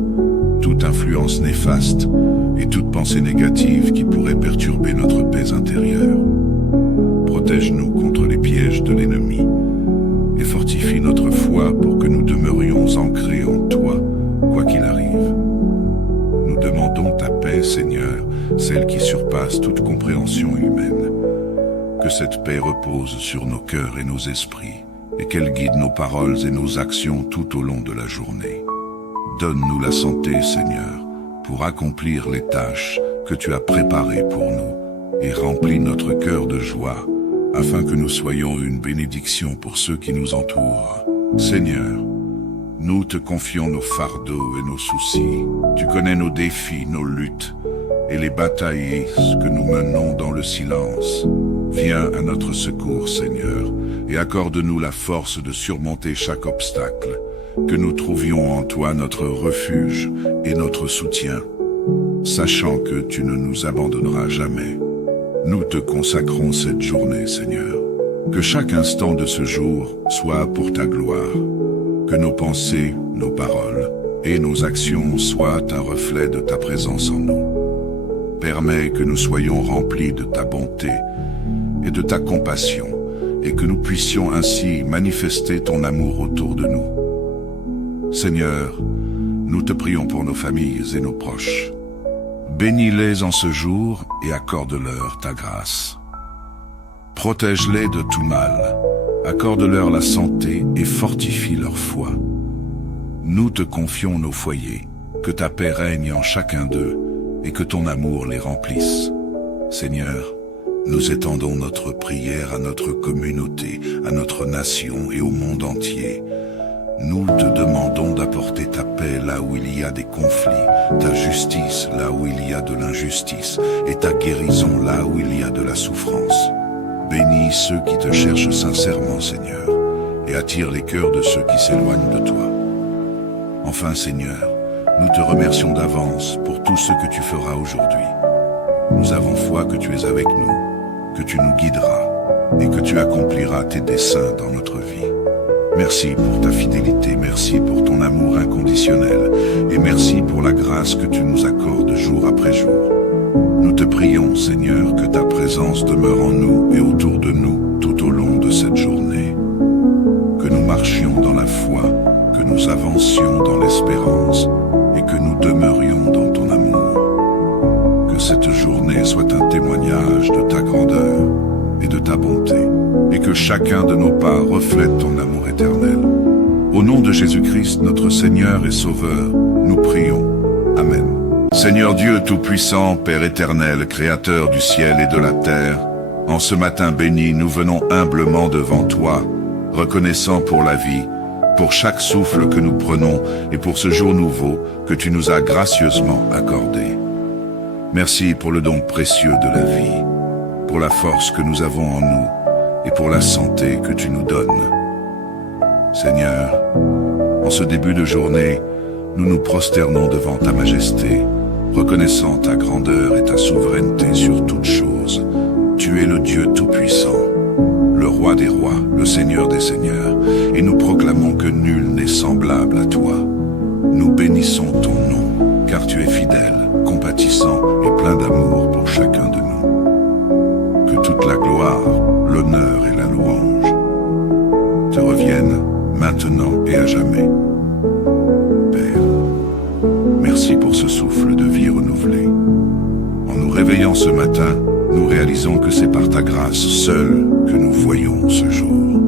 toute influence néfaste et toute pensée négative qui pourrait perturber notre paix intérieure. Protège-nous contre les pièges de l'ennemi et fortifie notre foi pour que nous demeurions ancrés en toi, quoi qu'il arrive. Nous demandons ta paix, Seigneur, celle qui surpasse toute compréhension humaine. Que cette paix repose sur nos cœurs et nos esprits, et qu'elle guide nos paroles et nos actions tout au long de la journée. Donne-nous la santé, Seigneur, pour accomplir les tâches que tu as préparées pour nous, et remplis notre cœur de joie, afin que nous soyons une bénédiction pour ceux qui nous entourent. Seigneur, nous te confions nos fardeaux et nos soucis. Tu connais nos défis, nos luttes, et les batailles que nous menons dans le silence. Viens à notre secours, Seigneur, et accorde-nous la force de surmonter chaque obstacle, que nous trouvions en toi notre refuge et notre soutien, sachant que tu ne nous abandonneras jamais. Nous te consacrons cette journée, Seigneur. Que chaque instant de ce jour soit pour ta gloire, que nos pensées, nos paroles et nos actions soient un reflet de ta présence en nous. Permets que nous soyons remplis de ta bonté et de ta compassion, et que nous puissions ainsi manifester ton amour autour de nous. Seigneur, nous te prions pour nos familles et nos proches. Bénis-les en ce jour et accorde-leur ta grâce. Protège-les de tout mal, accorde-leur la santé et fortifie leur foi. Nous te confions nos foyers, que ta paix règne en chacun d'eux et que ton amour les remplisse. Seigneur, nous étendons notre prière à notre communauté, à notre nation et au monde entier. Nous te demandons d'apporter ta paix là où il y a des conflits, ta justice là où il y a de l'injustice et ta guérison là où il y a de la souffrance. Bénis ceux qui te cherchent sincèrement, Seigneur, et attire les cœurs de ceux qui s'éloignent de toi. Enfin, Seigneur, Nous te remercions d'avance pour tout ce que tu feras aujourd'hui. Nous avons foi que tu es avec nous, que tu nous guideras et que tu accompliras tes desseins dans notre vie. Merci pour ta fidélité, merci pour ton amour inconditionnel et merci pour la grâce que tu nous accordes jour après jour. Nous te prions, Seigneur, que ta présence demeure en nous et autour de nous tout au long de cette journée. Que nous marchions dans la foi, que nous avancions dans l'espérance et que nous demeurions dans ton amour. Que cette journée soit un témoignage de ta grandeur et de ta bonté, et que chacun de nos pas reflète ton amour éternel. Au nom de Jésus-Christ, notre Seigneur et Sauveur, nous prions. Amen. Seigneur Dieu Tout-Puissant, Père éternel, Créateur du ciel et de la terre, en ce matin béni, nous venons humblement devant toi, reconnaissant pour la vie, pour chaque souffle que nous prenons et pour ce jour nouveau que tu nous as gracieusement accordé. Merci pour le don précieux de la vie, pour la force que nous avons en nous et pour la santé que tu nous donnes. Seigneur, en ce début de journée, nous nous prosternons devant ta majesté, reconnaissant ta grandeur et ta souveraineté sur toutes choses. Tu es le Dieu Tout-Puissant, le Roi des rois, le Seigneur des seigneurs, et nous proclamons que nul n'est semblable à toi. Nous bénissons ton nom, car tu es fidèle, compatissant et plein d'amour pour chacun de nous. Que toute la gloire, l'honneur et la louange te reviennent maintenant et à jamais. Père, merci pour ce souffle de vie renouvelé. En nous réveillant ce matin, nous réalisons que c'est par ta grâce seule que nous voyons ce jour.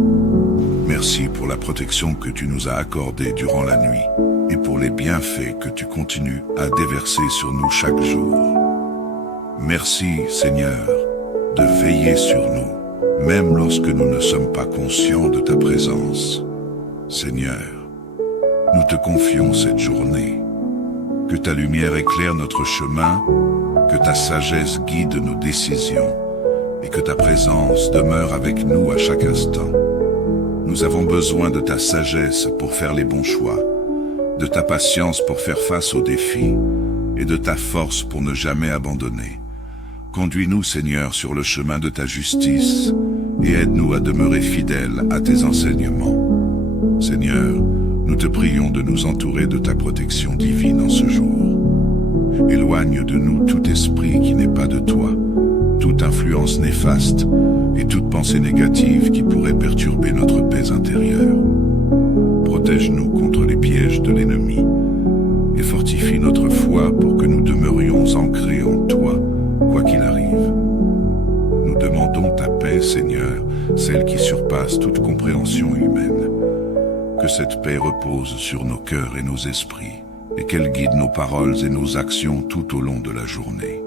Merci pour la protection que tu nous as accordée durant la nuit et pour les bienfaits que tu continues à déverser sur nous chaque jour. Merci, Seigneur, de veiller sur nous, même lorsque nous ne sommes pas conscients de ta présence. Seigneur, nous te confions cette journée. Que ta lumière éclaire notre chemin, que ta sagesse guide nos décisions et que ta présence demeure avec nous à chaque instant. Nous avons besoin de ta sagesse pour faire les bons choix, de ta patience pour faire face aux défis et de ta force pour ne jamais abandonner. Conduis-nous, Seigneur, sur le chemin de ta justice et aide-nous à demeurer fidèles à tes enseignements. Seigneur, nous te prions de nous entourer de ta protection divine en ce jour. Éloigne de nous tout esprit qui n'est pas de toi, toute influence néfaste et toute pensée négative qui pourrait perturber notre paix intérieure. Protège-nous contre les pièges de l'ennemi et fortifie notre foi pour que nous demeurions ancrés en toi, quoi qu'il arrive. Nous demandons ta paix, Seigneur, celle qui surpasse toute compréhension humaine. Que cette paix repose sur nos cœurs et nos esprits, et qu'elle guide nos paroles et nos actions tout au long de la journée.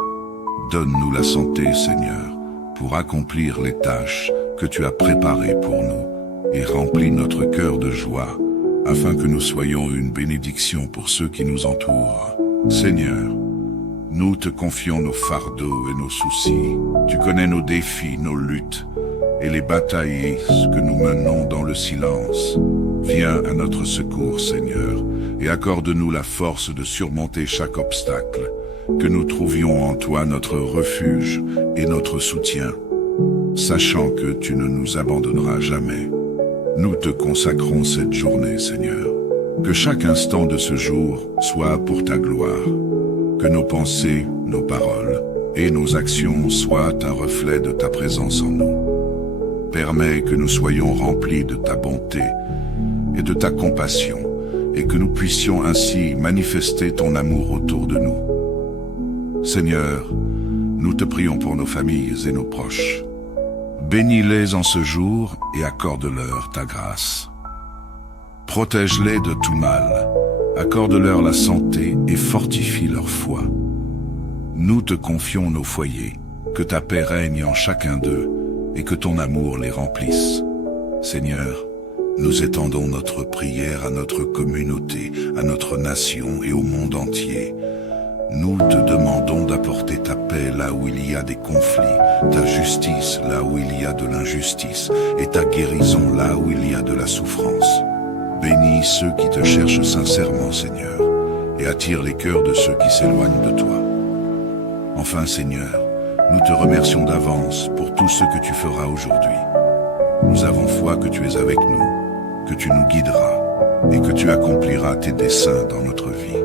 Donne-nous la santé, Seigneur, pour accomplir les tâches que tu as préparées pour nous, et remplis notre cœur de joie, afin que nous soyons une bénédiction pour ceux qui nous entourent. Seigneur, nous te confions nos fardeaux et nos soucis. Tu connais nos défis, nos luttes, et les batailles que nous menons dans le silence. Viens à notre secours, Seigneur, et accorde-nous la force de surmonter chaque obstacle, que nous trouvions en toi notre refuge et notre soutien, sachant que tu ne nous abandonneras jamais. Nous te consacrons cette journée, Seigneur. Que chaque instant de ce jour soit pour ta gloire, que nos pensées, nos paroles et nos actions soient un reflet de ta présence en nous. Permets que nous soyons remplis de ta bonté et de ta compassion, et que nous puissions ainsi manifester ton amour autour de nous. Seigneur, nous te prions pour nos familles et nos proches. Bénis-les en ce jour et accorde-leur ta grâce. Protège-les de tout mal, accorde-leur la santé et fortifie leur foi. Nous te confions nos foyers, que ta paix règne en chacun d'eux et que ton amour les remplisse. Seigneur, nous étendons notre prière à notre communauté, à notre nation et au monde entier. Nous te demandons d'apporter ta paix là où il y a des conflits, ta justice là où il y a de l'injustice et ta guérison là où il y a de la souffrance. Bénis ceux qui te cherchent sincèrement, Seigneur, et et attire les cœurs de ceux qui s'éloignent de toi. Enfin, Seigneur, nous te remercions d'avance pour tout ce que tu feras aujourd'hui. Nous avons foi que tu es avec nous, que tu nous guideras et que tu accompliras tes desseins dans notre vie.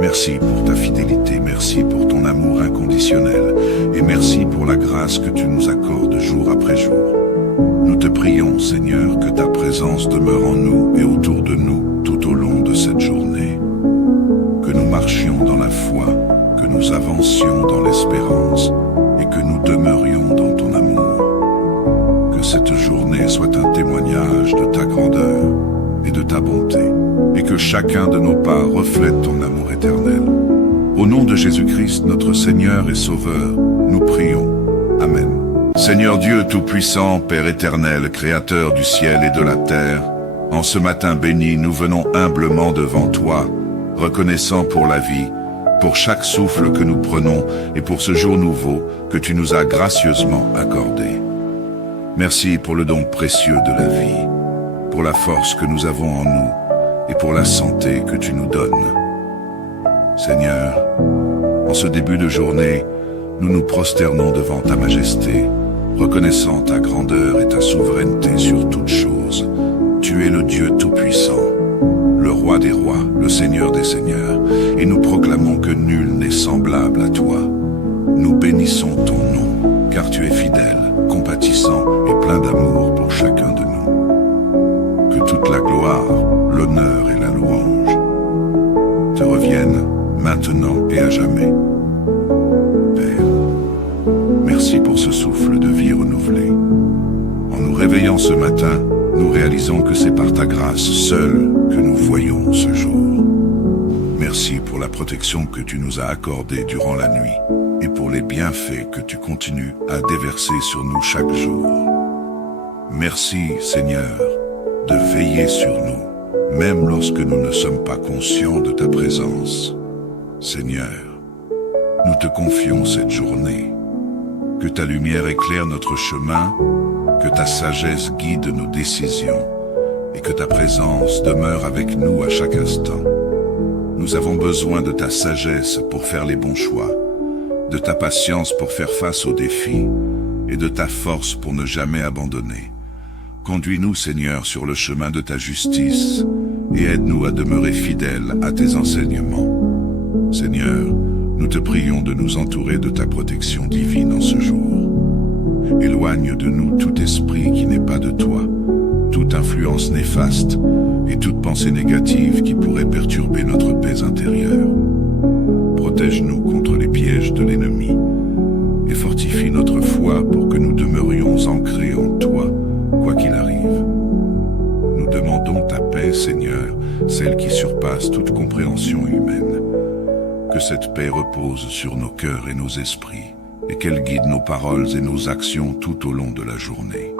Merci pour ta fidélité, merci pour ton amour inconditionnel et merci pour la grâce que tu nous accordes jour après jour. Nous te prions, Seigneur, que ta présence demeure en nous et autour de nous tout au long de cette journée. Que nous marchions dans la foi, que nous avancions dans l'espérance et que nous demeurions dans ton amour. Que cette journée soit un témoignage de ta grandeur et de ta bonté, et que chacun de nos pas reflète ton amour éternel. Au nom de Jésus-Christ, notre Seigneur et Sauveur, nous prions. Amen. Seigneur Dieu Tout-Puissant, Père éternel, Créateur du ciel et de la terre, en ce matin béni, nous venons humblement devant toi, reconnaissant pour la vie, pour chaque souffle que nous prenons et pour ce jour nouveau que tu nous as gracieusement accordé. Merci pour le don précieux de la vie, pour la force que nous avons en nous et pour la santé que tu nous donnes. Seigneur, en ce début de journée, nous nous prosternons devant ta majesté, reconnaissant ta grandeur et ta souveraineté sur toutes choses. Tu es le Dieu Tout-Puissant, le Roi des rois, le Seigneur des seigneurs, et nous proclamons que nul n'est semblable à toi. Nous bénissons ton nom, car tu es fidèle, compatissant et plein d'amour pour chacun de nous. Que toute la gloire, l'honneur et la louange te reviennent maintenant et à jamais. Père, merci pour ce souffle de vie renouvelé. En nous réveillant ce matin, nous réalisons que c'est par ta grâce seule que nous voyons ce jour. Merci pour la protection que tu nous as accordée durant la nuit et pour les bienfaits que tu continues à déverser sur nous chaque jour. Merci, Seigneur, de veiller sur nous, même lorsque nous ne sommes pas conscients de ta présence. Seigneur, nous te confions cette journée. Que ta lumière éclaire notre chemin, que ta sagesse guide nos décisions et que ta présence demeure avec nous à chaque instant. Nous avons besoin de ta sagesse pour faire les bons choix, de ta patience pour faire face aux défis et de ta force pour ne jamais abandonner. Conduis-nous, Seigneur, sur le chemin de ta justice et aide-nous à demeurer fidèles à tes enseignements. Seigneur, nous te prions de nous entourer de ta protection divine en ce jour. Éloigne de nous tout esprit qui n'est pas de toi, toute influence néfaste et toute pensée négative qui pourrait perturber notre paix intérieure. Protège-nous contre les pièges de l'ennemi et fortifie notre foi pour que nous demeurions ancrés en toi, quoi qu'il arrive. Nous demandons ta paix, Seigneur, celle qui surpasse toute compréhension humaine. Que cette paix repose sur nos cœurs et nos esprits, et qu'elle guide nos paroles et nos actions tout au long de la journée.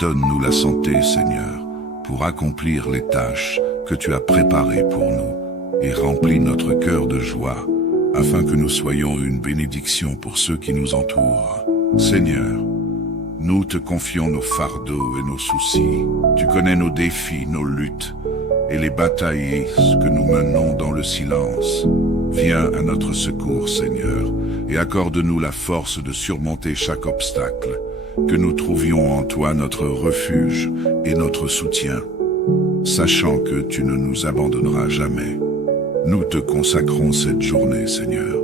Donne-nous la santé, Seigneur, pour accomplir les tâches que tu as préparées pour nous, et remplis notre cœur de joie, afin que nous soyons une bénédiction pour ceux qui nous entourent. Seigneur, nous te confions nos fardeaux et nos soucis. Tu connais nos défis, nos luttes, et les batailles que nous menons dans le silence. Viens à notre secours, Seigneur, et accorde-nous la force de surmonter chaque obstacle, que nous trouvions en toi notre refuge et notre soutien, sachant que tu ne nous abandonneras jamais. Nous te consacrons cette journée, Seigneur.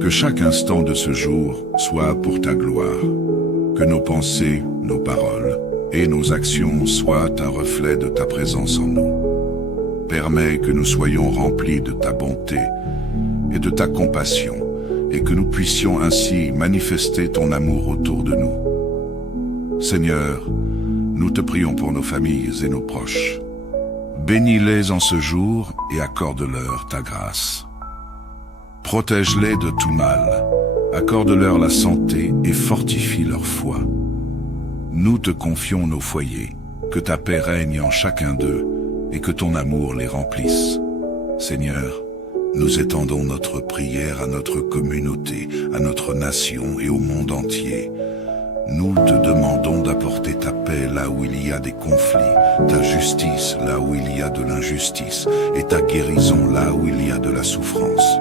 Que chaque instant de ce jour soit pour ta gloire, que nos pensées, nos paroles et nos actions soient un reflet de ta présence en nous. Permets que nous soyons remplis de ta bonté et de ta compassion, et que nous puissions ainsi manifester ton amour autour de nous. Seigneur, nous te prions pour nos familles et nos proches. Bénis-les en ce jour et accorde-leur ta grâce. Protège-les de tout mal, accorde-leur la santé et fortifie leur foi. Nous te confions nos foyers, que ta paix règne en chacun d'eux et que ton amour les remplisse. Seigneur, nous étendons notre prière à notre communauté, à notre nation et au monde entier. Nous te demandons d'apporter ta paix là où il y a des conflits, ta justice là où il y a de l'injustice, et ta guérison là où il y a de la souffrance.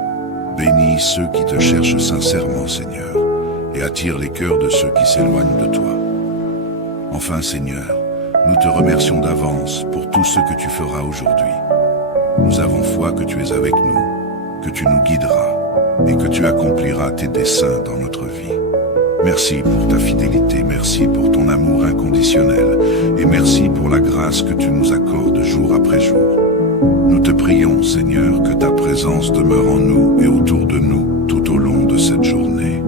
Bénis ceux qui te cherchent sincèrement, Seigneur, et attire les cœurs de ceux qui s'éloignent de toi. Enfin, Seigneur, nous te remercions d'avance pour tout ce que tu feras aujourd'hui. Nous avons foi que tu es avec nous, que tu nous guideras et que tu accompliras tes desseins dans notre vie. Merci pour ta fidélité, merci pour ton amour inconditionnel et merci pour la grâce que tu nous accordes jour après jour. Nous te prions, Seigneur, que ta présence demeure en nous et autour de nous tout au long de cette journée.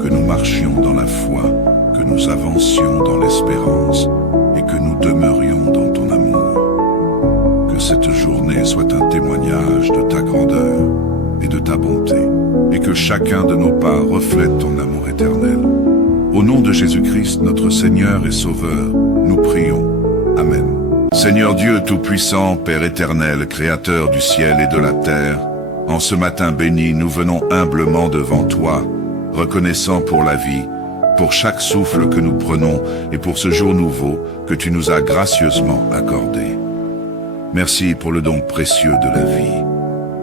Que nous marchions dans la foi, que nous avancions dans l'espérance et que nous demeurions dans ton amour. Que cette journée soit un témoignage de ta grandeur et de ta bonté, et que chacun de nos pas reflète ton amour éternel. Au nom de Jésus-Christ, notre Seigneur et Sauveur, nous prions. Amen. Seigneur Dieu Tout-Puissant, Père éternel, Créateur du ciel et de la terre, en ce matin béni, nous venons humblement devant toi, reconnaissant pour la vie, pour chaque souffle que nous prenons et pour ce jour nouveau que tu nous as gracieusement accordé. Merci pour le don précieux de la vie,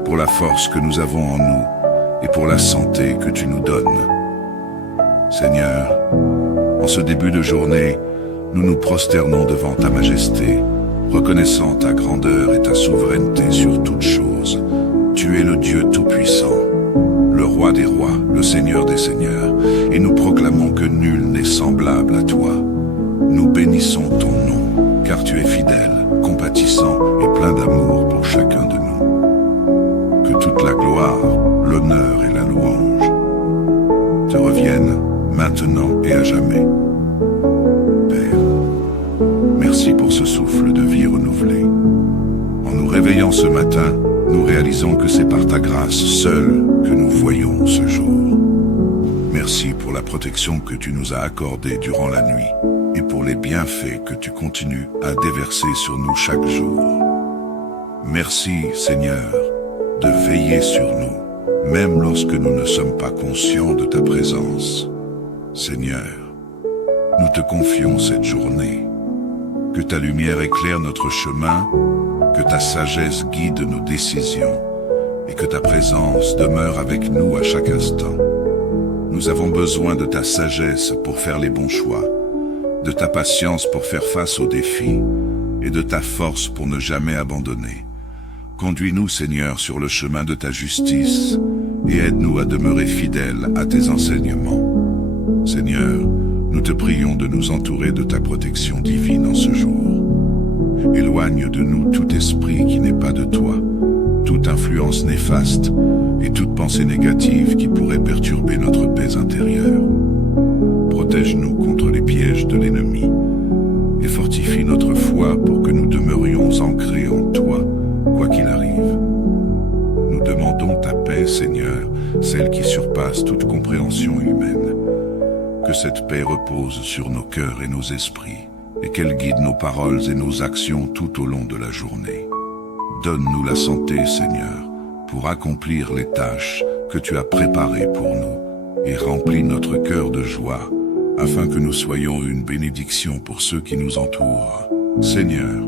pour la force que nous avons en nous et pour la santé que tu nous donnes. Seigneur, en ce début de journée, nous nous prosternons devant ta majesté, reconnaissant ta grandeur et ta souveraineté sur toutes choses. Tu es le Dieu Tout-Puissant, le Roi des rois, le Seigneur des seigneurs, et nous proclamons que nul n'est semblable à toi. Nous bénissons ton nom, car tu es fidèle, compatissant et plein d'amour pour chacun de nous. Que toute la gloire, l'honneur et la louange te reviennent maintenant et à jamais. Père, merci pour ce souffle de vie renouvelé. En nous réveillant ce matin, nous réalisons que c'est par ta grâce seule que nous voyons ce jour. Merci pour la protection que tu nous as accordée durant la nuit et pour les bienfaits que tu continues à déverser sur nous chaque jour. Merci, Seigneur, de veiller sur nous, même lorsque nous ne sommes pas conscients de ta présence. Seigneur, nous te confions cette journée. Que ta lumière éclaire notre chemin, que ta sagesse guide nos décisions et que ta présence demeure avec nous à chaque instant. Nous avons besoin de ta sagesse pour faire les bons choix, de ta patience pour faire face aux défis et de ta force pour ne jamais abandonner. Conduis-nous, Seigneur, sur le chemin de ta justice et aide-nous à demeurer fidèles à tes enseignements. Seigneur, nous te prions de nous entourer de ta protection divine en ce jour. Éloigne de nous tout esprit qui n'est pas de toi, toute influence néfaste et toute pensée négative qui pourrait perturber notre paix intérieure. Protège-nous contre les pièges de l'ennemi et fortifie notre foi pour que nous demeurions ancrés en toi, quoi qu'il arrive. Nous demandons ta paix, Seigneur, celle qui surpasse toute compréhension humaine. Que cette paix repose sur nos cœurs et nos esprits, et qu'elle guide nos paroles et nos actions tout au long de la journée. Donne-nous la santé, Seigneur, pour accomplir les tâches que tu as préparées pour nous, et remplis notre cœur de joie, afin que nous soyons une bénédiction pour ceux qui nous entourent. Seigneur,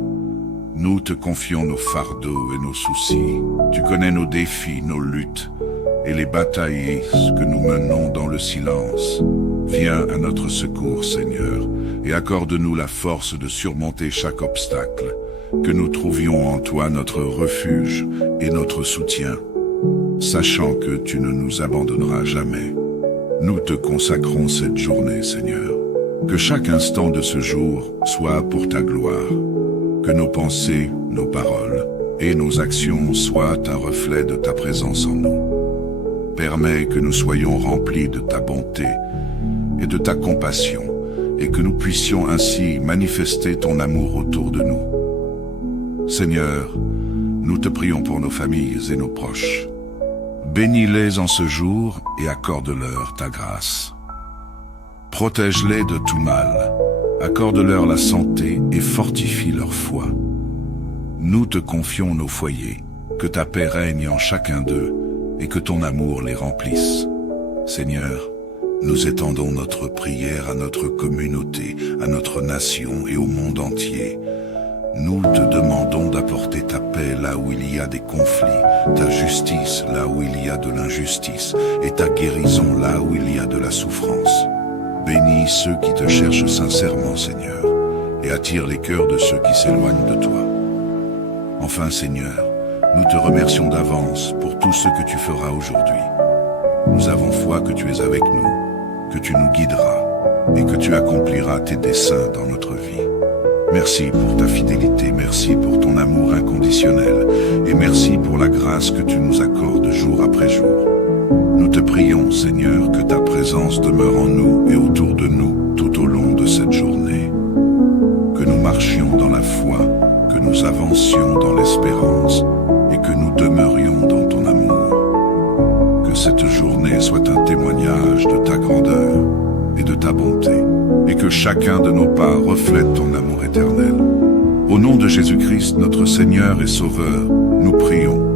nous te confions nos fardeaux et nos soucis. Tu connais nos défis, nos luttes, et les batailles que nous menons dans le silence. Viens à notre secours, Seigneur, et accorde-nous la force de surmonter chaque obstacle, que nous trouvions en toi notre refuge et notre soutien, sachant que tu ne nous abandonneras jamais. Nous te consacrons cette journée, Seigneur. Que chaque instant de ce jour soit pour ta gloire, que nos pensées, nos paroles et nos actions soient un reflet de ta présence en nous. Permets que nous soyons remplis de ta bonté et de ta compassion, et que nous puissions ainsi manifester ton amour autour de nous. Seigneur, nous te prions pour nos familles et nos proches. Bénis-les en ce jour et accorde-leur ta grâce. Protège-les de tout mal, accorde-leur la santé et fortifie leur foi. Nous te confions nos foyers, que ta paix règne en chacun d'eux et que ton amour les remplisse. Seigneur, Nous étendons notre prière à notre communauté, à notre nation et au monde entier. Nous te demandons d'apporter ta paix là où il y a des conflits, ta justice là où il y a de l'injustice, et ta guérison là où il y a de la souffrance. Bénis ceux qui te cherchent sincèrement, Seigneur, et attire les cœurs de ceux qui s'éloignent de toi. Enfin, Seigneur, nous te remercions d'avance pour tout ce que tu feras aujourd'hui. Nous avons foi que tu es avec nous, que tu nous guideras et que tu accompliras tes desseins dans notre vie. Merci pour ta fidélité, merci pour ton amour inconditionnel et merci pour la grâce que tu nous accordes jour après jour. Nous te prions, Seigneur, que ta présence demeure en nous et autour de nous tout au long de cette journée. Que nous marchions dans la foi, que nous avancions dans l'espérance et que nous demeurions dans ton amour. Que cette journée soit un témoignage de ta grandeur et de ta bonté, et que chacun de nos pas reflète ton amour éternel. Au nom de Jésus-Christ, notre Seigneur et Sauveur, nous prions.